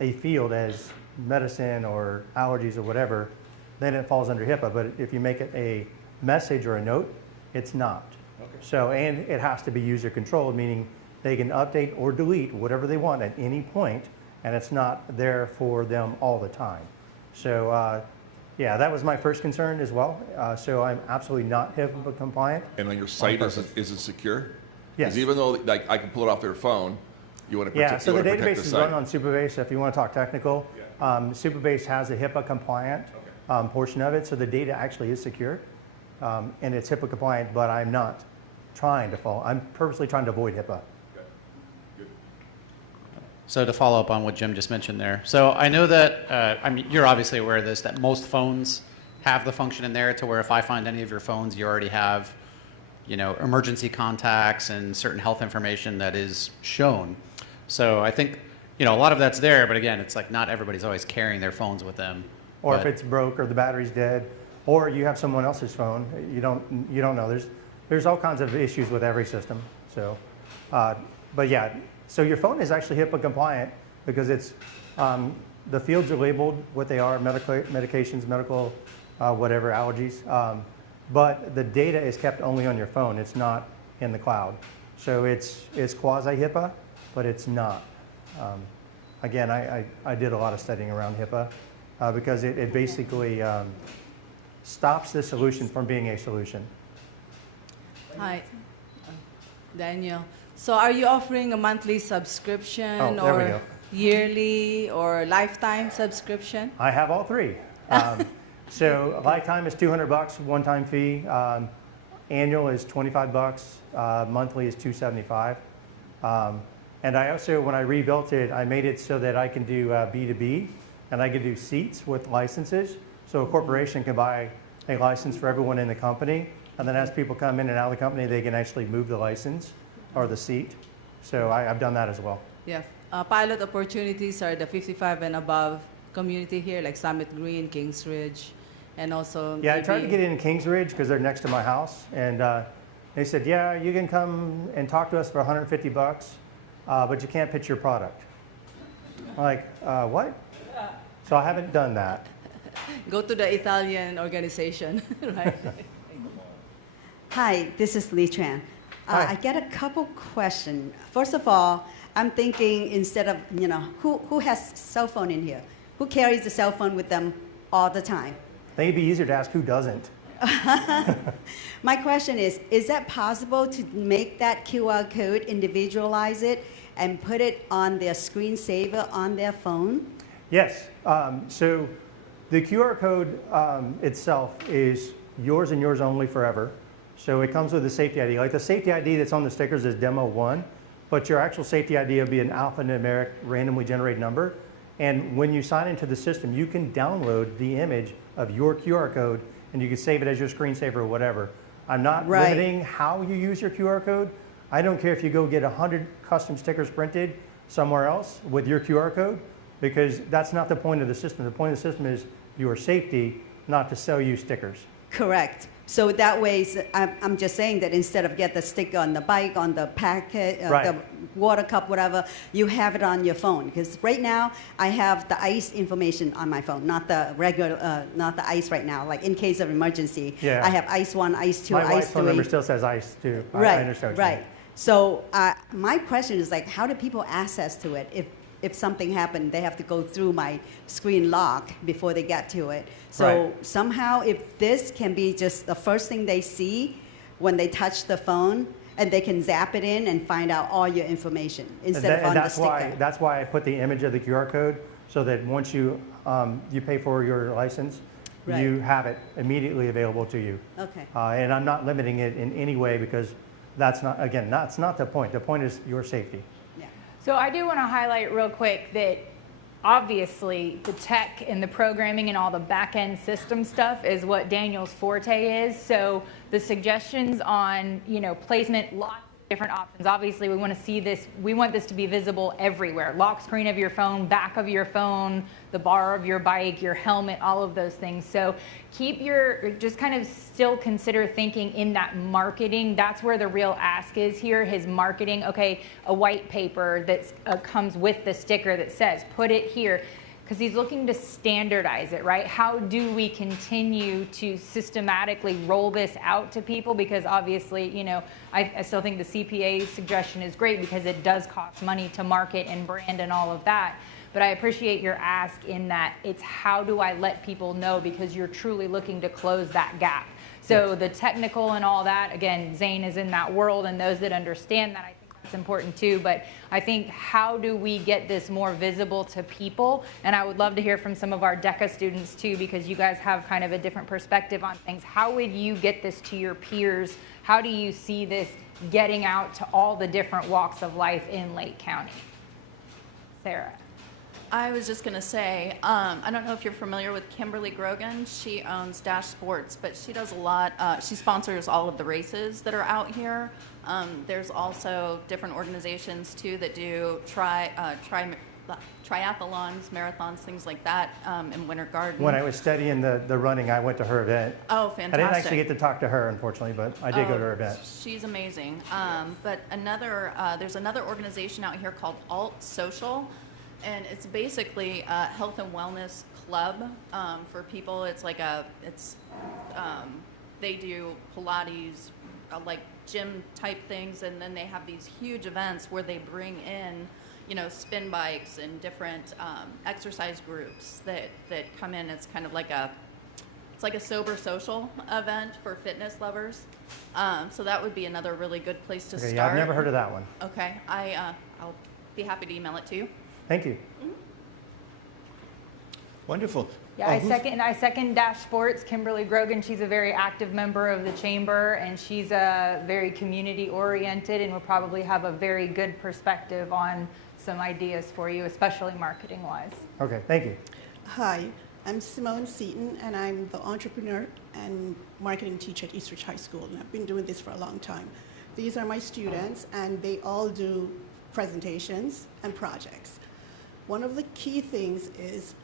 a field as medicine or allergies or whatever, then it falls under HIPAA. But if you make it a message or a note, it's not. Okay. So, and it has to be user controlled, meaning they can update or delete whatever they want at any point, and it's not there for them all the time. So, yeah, that was my first concern as well. So I'm absolutely not HIPAA compliant. And on your site, is it secure? Yes. Because even though I can pull it off their phone, you want to protect, so the database is site. run on Supabase. If you want to talk technical, Supabase has a HIPAA compliant portion of it, so the data actually is secure, and it's HIPAA compliant. But I'm not trying to fall. I'm purposely trying to avoid HIPAA. So to follow up on what Jim just mentioned there, so I know that you're obviously aware of this, that most phones have the function in there to where if I find any of your phones, you already have, emergency contacts and certain health information that is shown. So I think, a lot of that's there, but again, it's like not everybody's always carrying their phones with them. Or if it's broke or the battery's dead, or you have someone else's phone, you don't know. There's all kinds of issues with every system. So, but yeah, so your phone is actually HIPAA compliant because it's the fields are labeled what they are: medications, medical, whatever, allergies. But the data is kept only on your phone. It's not in the cloud. So it's quasi HIPAA, but it's not. Again, I did a lot of studying around HIPAA because it basically stops the solution from being a solution. Hi, Daniel. So are you offering a monthly subscription there we or go. Yearly or lifetime subscription? I have all three. So lifetime is $200, one-time fee. Annual is $25. Monthly is $275. And I also, when I rebuilt it, I made it so that I can do B2B, and I can do seats with licenses. So a corporation can buy a license for everyone in the company, and then as people come in and out of the company, they can actually move the license or the seat. So I've done that as well. Yeah. Pilot opportunities are the 55 and above community here, like Summit Green, Kings Ridge, and also Yeah, I tried to get in Kings Ridge because they're next to my house, and they said, yeah, you can come and talk to us for $150, but you can't pitch your product. I'm like, what? So I haven't done that. Go to the Italian organization, right? Hi, this is Lee Tran. I get a couple questions. First of all, I'm thinking instead of, who has cell phone in here? Who carries a cell phone with them all the time? I think it'd be easier to ask who doesn't. My question is that possible to make that QR code, individualize it, and put it on their screensaver on their phone? Yes. So the QR code itself is yours and yours only forever. So it comes with a safety ID. Like the safety ID that's on the stickers is Demo 1, but your actual safety ID will be an alphanumeric randomly generated number. And when you sign into the system, you can download the image of your QR code and you can save it as your screensaver or whatever. I'm not limiting how you use your QR code. I don't care if you go get 100 custom stickers printed somewhere else with your QR code, because that's not the point of the system. The point of the system is your safety, not to sell you stickers. Correct. So that way, I'm just saying that instead of get the sticker on the bike, on the packet, the water cup, whatever, you have it on your phone. Because right now, I have the ice information on my phone, not the regular, not the ice right now. Like in case of emergency, I have ice 1, ice 2, my ice 3. My wife's phone number still says ice too. Right, I understand what you mean. So my question is like, how do people access to it? If something happened, they have to go through my screen lock before they get to it. So somehow, if this can be just the first thing they see when they touch the phone, and they can zap it in and find out all your information instead of on the sticker. That's why I put the image of the QR code, so that once you you pay for your license, you have it immediately available to you. Okay. And I'm not limiting it in any way, because that's not, again, that's not the point. The point is your safety. So I do want to highlight real quick that obviously the tech and the programming and all the back-end system stuff is what Daniel's forte is. So the suggestions on, placement, lots of different options. Obviously, we want to see this. We want this to be visible everywhere. Lock screen of your phone, back of your phone, the bar of your bike, your helmet, all of those things. So just kind of still consider thinking in that marketing. That's where the real ask is here, his marketing. Okay, a white paper that comes with the sticker that says, put it here. Because he's looking to standardize it, right? How do we continue to systematically roll this out to people? Because obviously, I still think the CPA suggestion is great, because it does cost money to market and brand and all of that. But I appreciate your ask in that it's how do I let people know, because you're truly looking to close that gap. So the technical and all that, again, Zane is in that world, and those that understand that, I think that's important too. But I think, how do we get this more visible to people? And I would love to hear from some of our DECA students too, because you guys have kind of a different perspective on things. How would you get this to your peers? How do you see this getting out to all the different walks of life in Lake County? Sarah. I was just going to say, I don't know if you're familiar with Kimberly Grogan. She owns Dash Sports, but she does a lot. She sponsors all of the races that are out here. There's also different organizations, too, that do triathlons, marathons, things like that in Winter Garden. When I was studying the running, I went to her event. Oh, fantastic. I didn't actually get to talk to her, unfortunately, but I did go to her event. She's amazing. But there's another organization out here called Alt Social. And it's basically a health and wellness club for people. It's like they do Pilates, like gym type things, and then they have these huge events where they bring in, spin bikes and different exercise groups that come in. It's kind of like a sober social event for fitness lovers. So that would be another really good place to start. Yeah, I've never heard of that one. Okay, I'll be happy to email it to you. Thank you. Wonderful. Yeah, I second Dash Sports. Kimberly Grogan, she's a very active member of the chamber, and she's very community oriented, and will probably have a very good perspective on some ideas for you, especially marketing wise. Okay, thank you. Hi, I'm Simone Seaton, and I'm the entrepreneur and marketing teacher at Eastridge High School, and I've been doing this for a long time. These are my students, and they all do presentations and projects. One of the key things is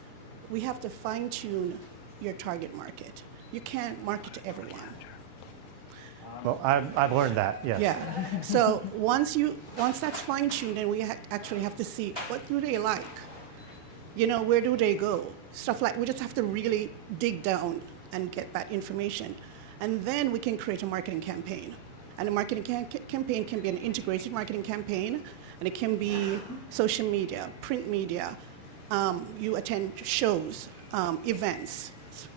we have to fine-tune your target market. You can't market to everyone. Well, I've learned that, yes. Yeah. So once that's fine-tuned, then we actually have to see, what do they like? Where do they go? Stuff like, we just have to really dig down and get that information. And then we can create a marketing campaign. And a marketing campaign can be an integrated marketing campaign, and it can be social media, print media. You attend shows, events,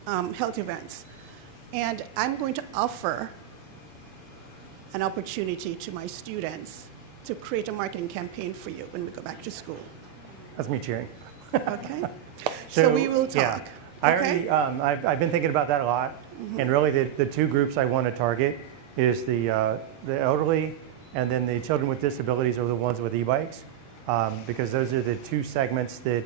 health events. And I'm going to offer an opportunity to my students to create a marketing campaign for you when we go back to school. That's me cheering. Okay? So we will yeah. talk. I Okay? already, I've been thinking about that a lot, and really the two groups I want to target is the elderly and then the children with disabilities are the ones with e-bikes, because those are the two segments that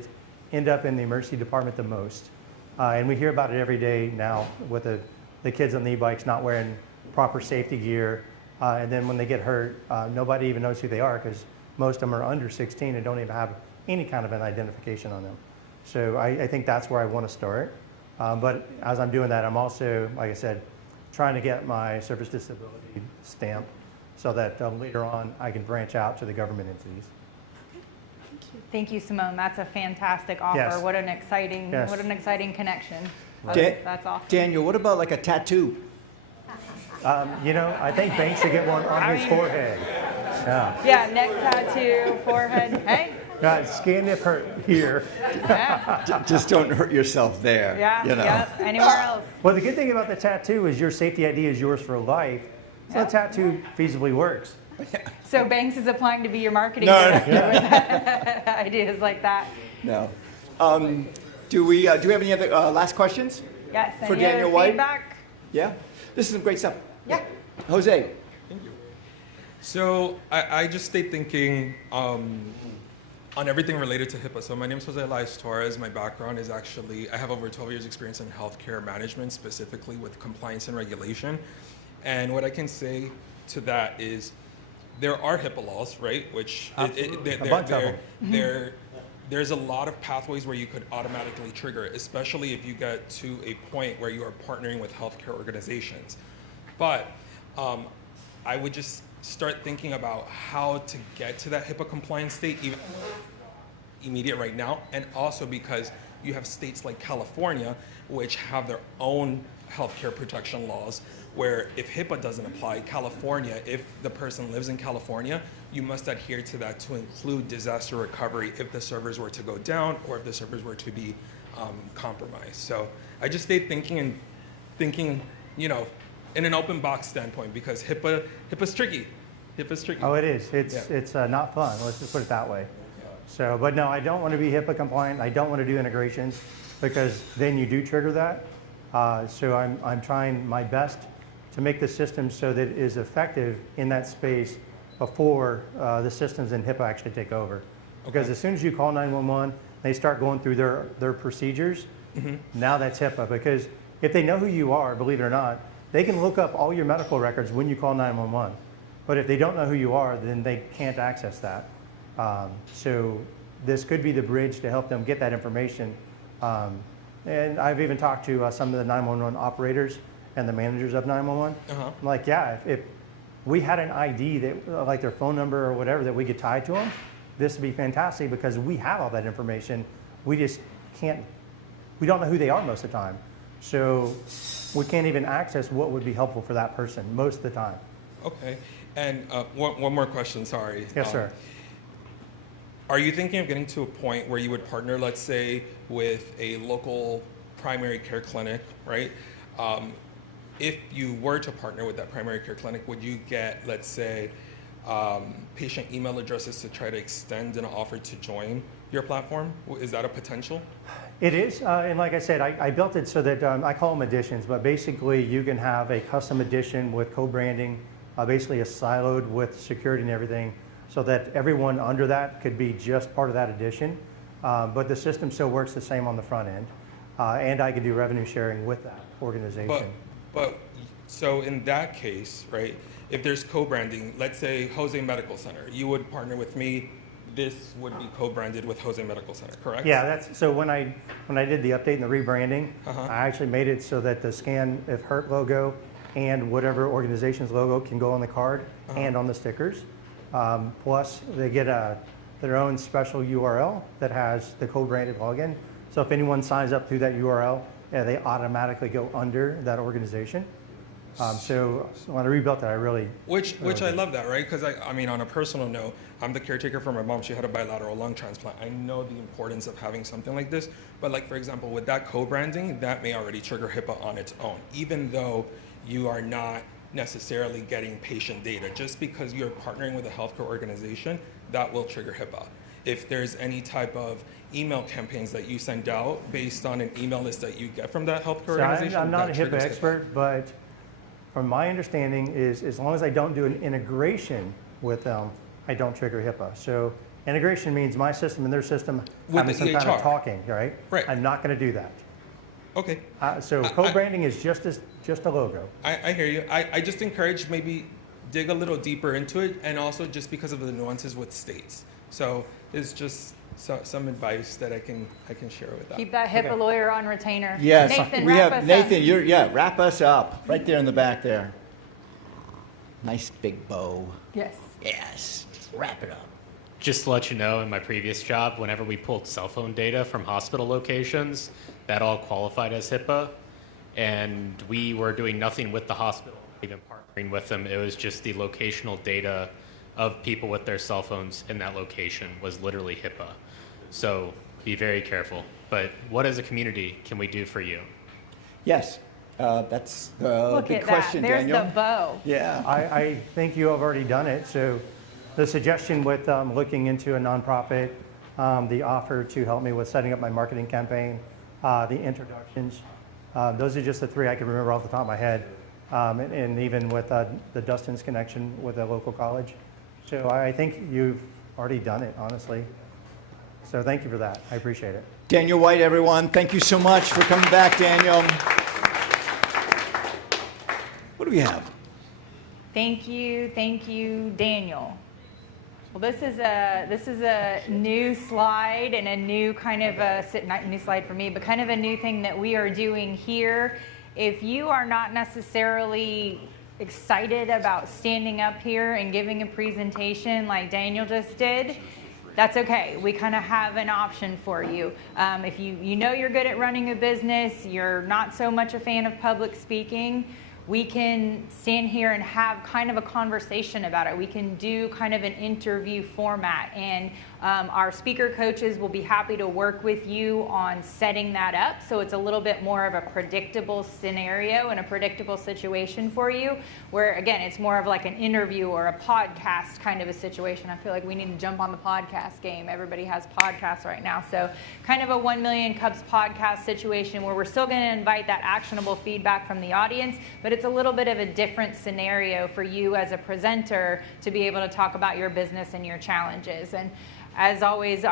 end up in the emergency department the most. And we hear about it every day now with the kids on the e-bikes not wearing proper safety gear, and then when they get hurt, nobody even knows who they are because most of them are under 16 and don't even have any kind of an identification on them. So I think that's where I want to start. But as I'm doing that, I'm also, like I said, trying to get my service disability stamp so that later on I can branch out to the government entities. Thank you, Simone. That's a fantastic offer. Yes. What an exciting, Yes. what an exciting connection. That's awesome. Daniel, what about like a tattoo? You know, I think Banks should get one on his forehead. Yeah. Yeah, neck tattoo, forehead. Hey. Guys, skin if hurt here. Just don't hurt yourself there. Yeah, you know. yep. Anywhere else. Well, the good thing about the tattoo is your safety ID is yours for life. So the tattoo feasibly works. So Banks is applying to be your marketing No, director no. with ideas like that. No. Do we have any other last questions? Yes. For any other Daniel White? feedback? Yeah. This is some great stuff. Yeah. Jose. So I just stayed thinking on everything related to HIPAA. So my name is Jose Elias Torres. My background is actually, I have over 12 years experience in healthcare management, specifically with compliance and regulation. And what I can say to that is there are HIPAA laws, right? Which there's a lot of pathways where you could automatically trigger it, especially if you get to a point where you are partnering with healthcare organizations. But I would just start thinking about how to get to that HIPAA compliance state, even immediate right now, and also because you have states like California, which have their own healthcare protection laws, where if HIPAA doesn't apply, California, if the person lives in California, you must adhere to that to include disaster recovery if the servers were to go down or if the servers were to be compromised. So I just stayed thinking, you know, in an open box standpoint, because HIPAA's tricky. HIPAA's tricky. Oh, it is. It's not fun. Let's just put it that way. So, but no, I don't want to be HIPAA compliant. I don't want to do integrations because then you do trigger that. So I'm trying my best to make the system so that it is effective in that space before the systems in HIPAA actually take over. Because as soon as you call 911, they start going through their procedures. Now that's HIPAA, because if they know who you are, believe it or not, they can look up all your medical records when you call 911. But if they don't know who you are, then they can't access that. So this could be the bridge to help them get that information. And I've even talked to some of the 911 operators and the managers of 911. I'm like, yeah, if we had an ID that, like their phone number or whatever, that we could tie to them, this would be fantastic because we have all that information. We just can't, we don't know who they are most of the time. So we can't even access what would be helpful for that person most of the time. Okay. And one more question, sorry. Yes, sir. Are you thinking of getting to a point where you would partner, let's say, with a local primary care clinic, right? If you were to partner with that primary care clinic, would you get, let's say, patient email addresses to try to extend an offer to join your platform? Is that a potential? It is, and like I said, I built it so that I call them editions, but basically you can have a custom edition with co-branding, basically a siloed with security and everything, so that everyone under that could be just part of that edition. But the system still works the same on the front end, and I could do revenue sharing with that organization. But so in that case, right, if there's co-branding, let's say Jose Medical Center, you would partner with me, this would be co-branded with Jose Medical Center, correct? Yeah, that's, so when I did the update and the rebranding, I actually made it so that the Scan If Hurt logo and whatever organization's logo can go on the card and on the stickers. Plus, they get their own special URL that has the co-branded login. So if anyone signs up through that URL, they automatically go under that organization. So when I rebuilt that, I really... Which I love that, right? Because I mean, on a personal note, I'm the caretaker for my mom. She had a bilateral lung transplant. I know the importance of having something like this. But like, for example, with that co-branding, that may already trigger HIPAA on its own, even though you are not necessarily getting patient data. Just because you're partnering with a healthcare organization, that will trigger HIPAA. If there's any type of email campaigns that you send out based on an email list that you get from that healthcare So organization, I'm not a that HIPAA triggers expert, but from my understanding is as long as I don't do an integration with them, I don't trigger HIPAA. So integration means my system and their system With having the some kind of EHR. talking, right? Right. I'm not going to do that. Okay. So co-branding is just a logo. I hear you. I just encourage maybe dig a little deeper into it, and also just because of the nuances with states. So it's just some advice that I can share with that. Keep that HIPAA lawyer on retainer. Yes, Nathan, we wrap have us Nathan. up. Wrap us up right there in the back there. Nice big bow. Yes. Yes. Wrap it up. Just to let you know, in my previous job, whenever we pulled cell phone data from hospital locations, that all qualified as HIPAA, and we were doing nothing with the hospital, even partnering with them. It was just the locational data of people with their cell phones in that location was literally HIPAA. So be very careful. But what as a community can we do for you? Yes, that's the Look big at question, that. There's Daniel. the bow. Yeah. I think you have already done it. So the suggestion with looking into a nonprofit, the offer to help me with setting up my marketing campaign, the introductions, those are just the three I can remember off the top of my head. And even with the Dustin's connection with a local college. So I think you've already done it, honestly. So thank you for that. I appreciate it. Daniel White, everyone. Thank you so much for coming back, Daniel. What do we have? Thank you, Daniel. Well, this is a new slide and a new kind of not new slide for me, but kind of a new thing that we are doing here. If you are not necessarily excited about standing up here and giving a presentation like Daniel just did, that's okay. We kind of have an option for you. If you know you're good at running a business, you're not so much a fan of public speaking, we can stand here and have kind of a conversation about it. We can do kind of an interview format, and our speaker coaches will be happy to work with you on setting that up so it's a little bit more of a predictable scenario and a predictable situation for you, where again it's more of like an interview or a podcast kind of a situation. I feel like we need to jump on the podcast game. Everybody has podcasts right now, so kind of a 1 Million Cups podcast situation where we're still going to invite that actionable feedback from the audience, but it's a little bit of a different scenario for you as a presenter to be able to talk about your business and your challenges. And as always,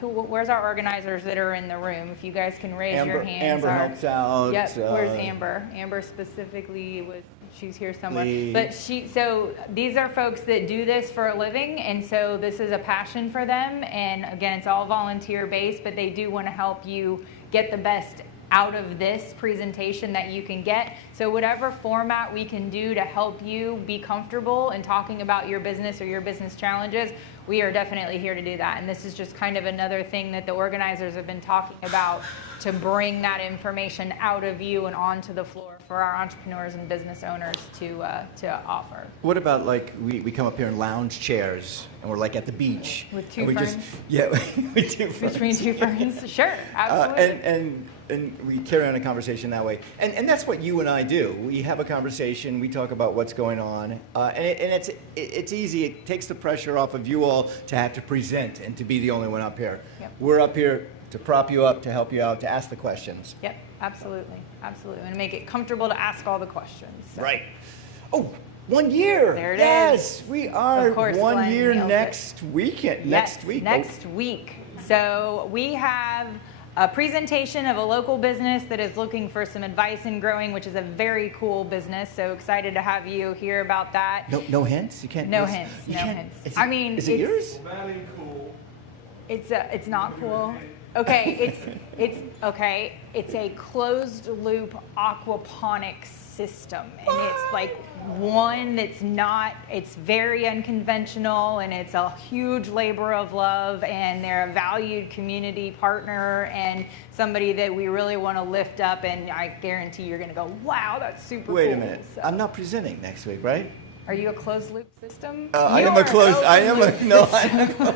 where's our organizers that are in the room? If you guys can raise your hands. Amber helps out. Yep. Where's Amber? Amber specifically she's here somewhere. Lee. But so these are folks that do this for a living, and so this is a passion for them. And again, it's all volunteer based, but they do want to help you get the best out of this presentation that you can get. So whatever format we can do to help you be comfortable in talking about your business or your business challenges, we are definitely here to do that. And this is just kind of another thing that the organizers have been talking about to bring that information out of you and onto the floor for our entrepreneurs and business owners to offer. What about like we come up here in lounge chairs and we're like at the beach With two and we ferns? with two ferns. Between two ferns? Sure, absolutely. And we carry on a conversation that way. And that's what you and I do. We have a conversation, we talk about what's going on, and it's easy. It takes the pressure off of you all to have to present and to be the only one up here. Yep. We're up here to prop you up, to help you out, to ask the questions. Yep, absolutely, absolutely. And make it comfortable to ask all the questions. So. Right. Oh, 1 year. There it yes, is. we are Of course, 1 Glenn year nailed it. next weekend. Yes, Next week. next week. So we have a presentation of a local business that is looking for some advice in growing, which is a very cool business. So excited to have you hear about that. No hints? You can't. No you hints. No can't- hints. is I it- mean, is it yours? It's not cool. Okay, it's a closed loop aquaponics system, and it's like one that's not, it's very unconventional, and it's a huge labor of love, and they're a valued community partner and somebody that we really want to lift up, and I guarantee you're going to go, wow, that's super cool. Wait a minute. So, I'm not presenting next week, right? are you a closed loop system? I You am are a closed. I am a open no. loop I am system.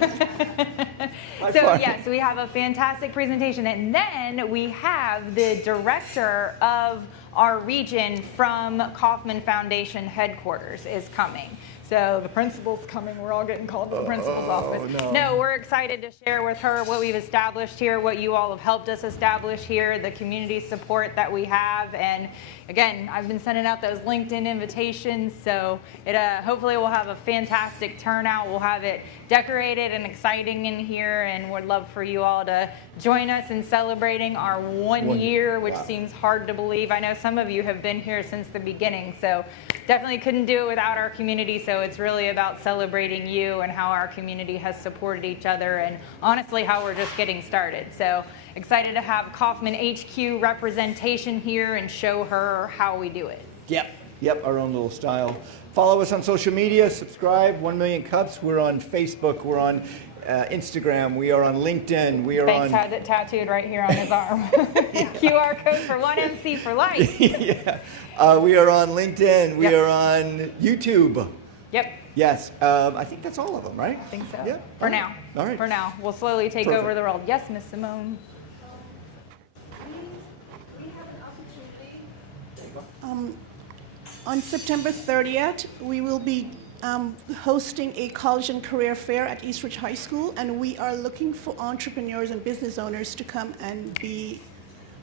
By So far. yes, we have a fantastic presentation, and then we have the director of our region from Kauffman Foundation headquarters is coming. So the principal's coming. We're all getting called to the principal's office. No, we're excited to share with her what we've established here, what you all have helped us establish here, the community support that we have. And again, I've been sending out those LinkedIn invitations, so it hopefully we'll have a fantastic turnout. We'll have it decorated and exciting in here, and would love for you all to join us in celebrating our 1 year, which seems hard to believe. I know some of you have been here since the beginning, so definitely couldn't do it without our community. So it's really about celebrating you and how our community has supported each other, and honestly how we're just getting started. So excited to have Kauffman HQ representation here and show her how we do it. Yep, our own little style. Follow us on social media, subscribe, 1 Million Cups. We're on Facebook, we're on Instagram, we are on LinkedIn, we are Banks on... has it tattooed right here on his arm. QR code for 1MC for life. Yeah. We are on LinkedIn, we are on YouTube. Yep. Yes, I think that's all of them, right? I think so. Yeah. For now. All right. For now. We'll slowly take over the world. Yes, Miss Simone. On September 30th, we will be hosting a college and career fair at Eastridge High School, and we are looking for entrepreneurs and business owners to come and be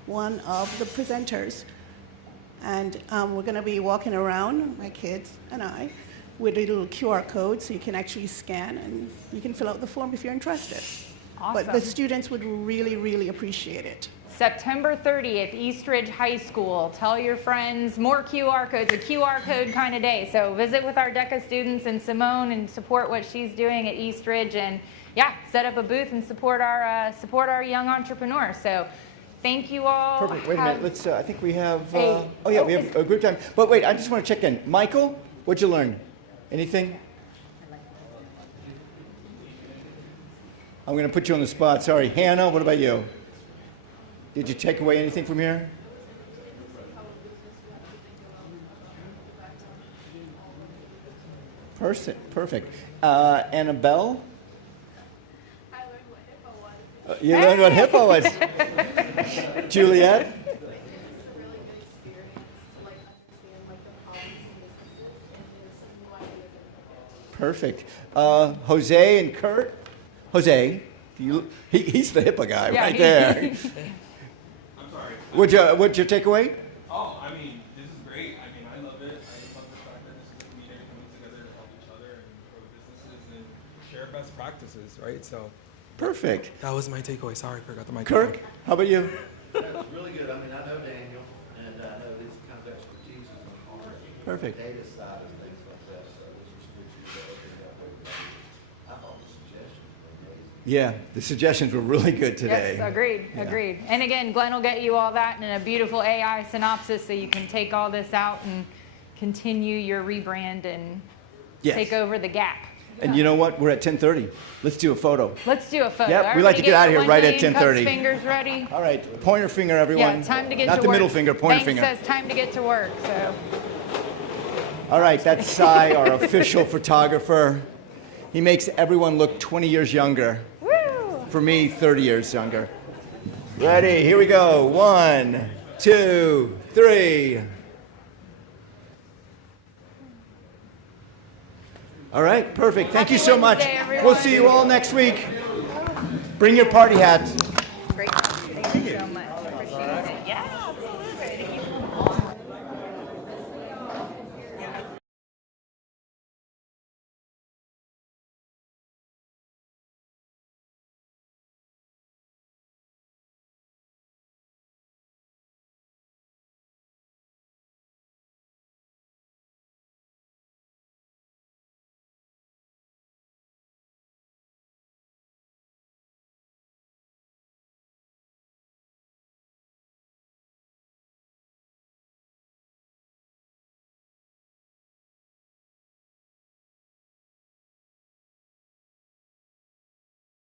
one of the presenters. And we're going to be walking around, my kids and I, with a little QR code so you can actually scan and you can fill out the form if you're interested. Awesome. But the students would really, really appreciate it. September 30th, Eastridge High School. Tell your friends, more QR codes, a QR code kind of day. So visit with our DECA students and Simone and support what she's doing at Eastridge, and yeah, set up a booth and support our young entrepreneurs. So thank you all. Perfect. Wait a minute. Let's. I think we have. We have a group time. But wait, I just want to check in. Michael, what'd you learn? Anything? I'm going to put you on the spot. Sorry, Hannah. What about you? Did you take away anything from here? Perfect. Annabelle? I learned what HIPAA was. You learned what HIPAA was. Juliet? Perfect. Jose and Kurt? Jose, he's the HIPAA guy right there. I'm sorry. What's your takeaway? Oh, I mean, this is great. I mean, I love it. I just love the fact that this is a community coming together to help each other and grow businesses and share best practices, right? So. Perfect. That was my takeaway. Sorry, I forgot the microphone. Kirk, how about you? That's really good. I mean, I know Daniel, and I know these kind of expertise is on the Perfect. data side and things like that. So this was good to go that way. I thought the suggestions were amazing. Yeah, the suggestions were really good today. Yes, agreed. And again, Glenn will get you all that in a beautiful AI synopsis so you can take all this out and continue your rebrand and take over the Gap. And you know what? We're at 10:30. Let's do a photo. Let's do a photo. Yep, we like to get out of here right at 10:30. 10:30. Fingers ready. All right, pointer finger, everyone. Yeah, time to get Not to the work. middle finger, pointer Banks finger. says time to get to work, so. All right, that's Cy, our official photographer. He makes everyone look 20 years younger. Woo! For me, 30 years younger. Ready, here we go. 1, 2, 3. All right, perfect. Thank you so much. Wednesday, everyone. We'll see you all next week. Bring your party hats.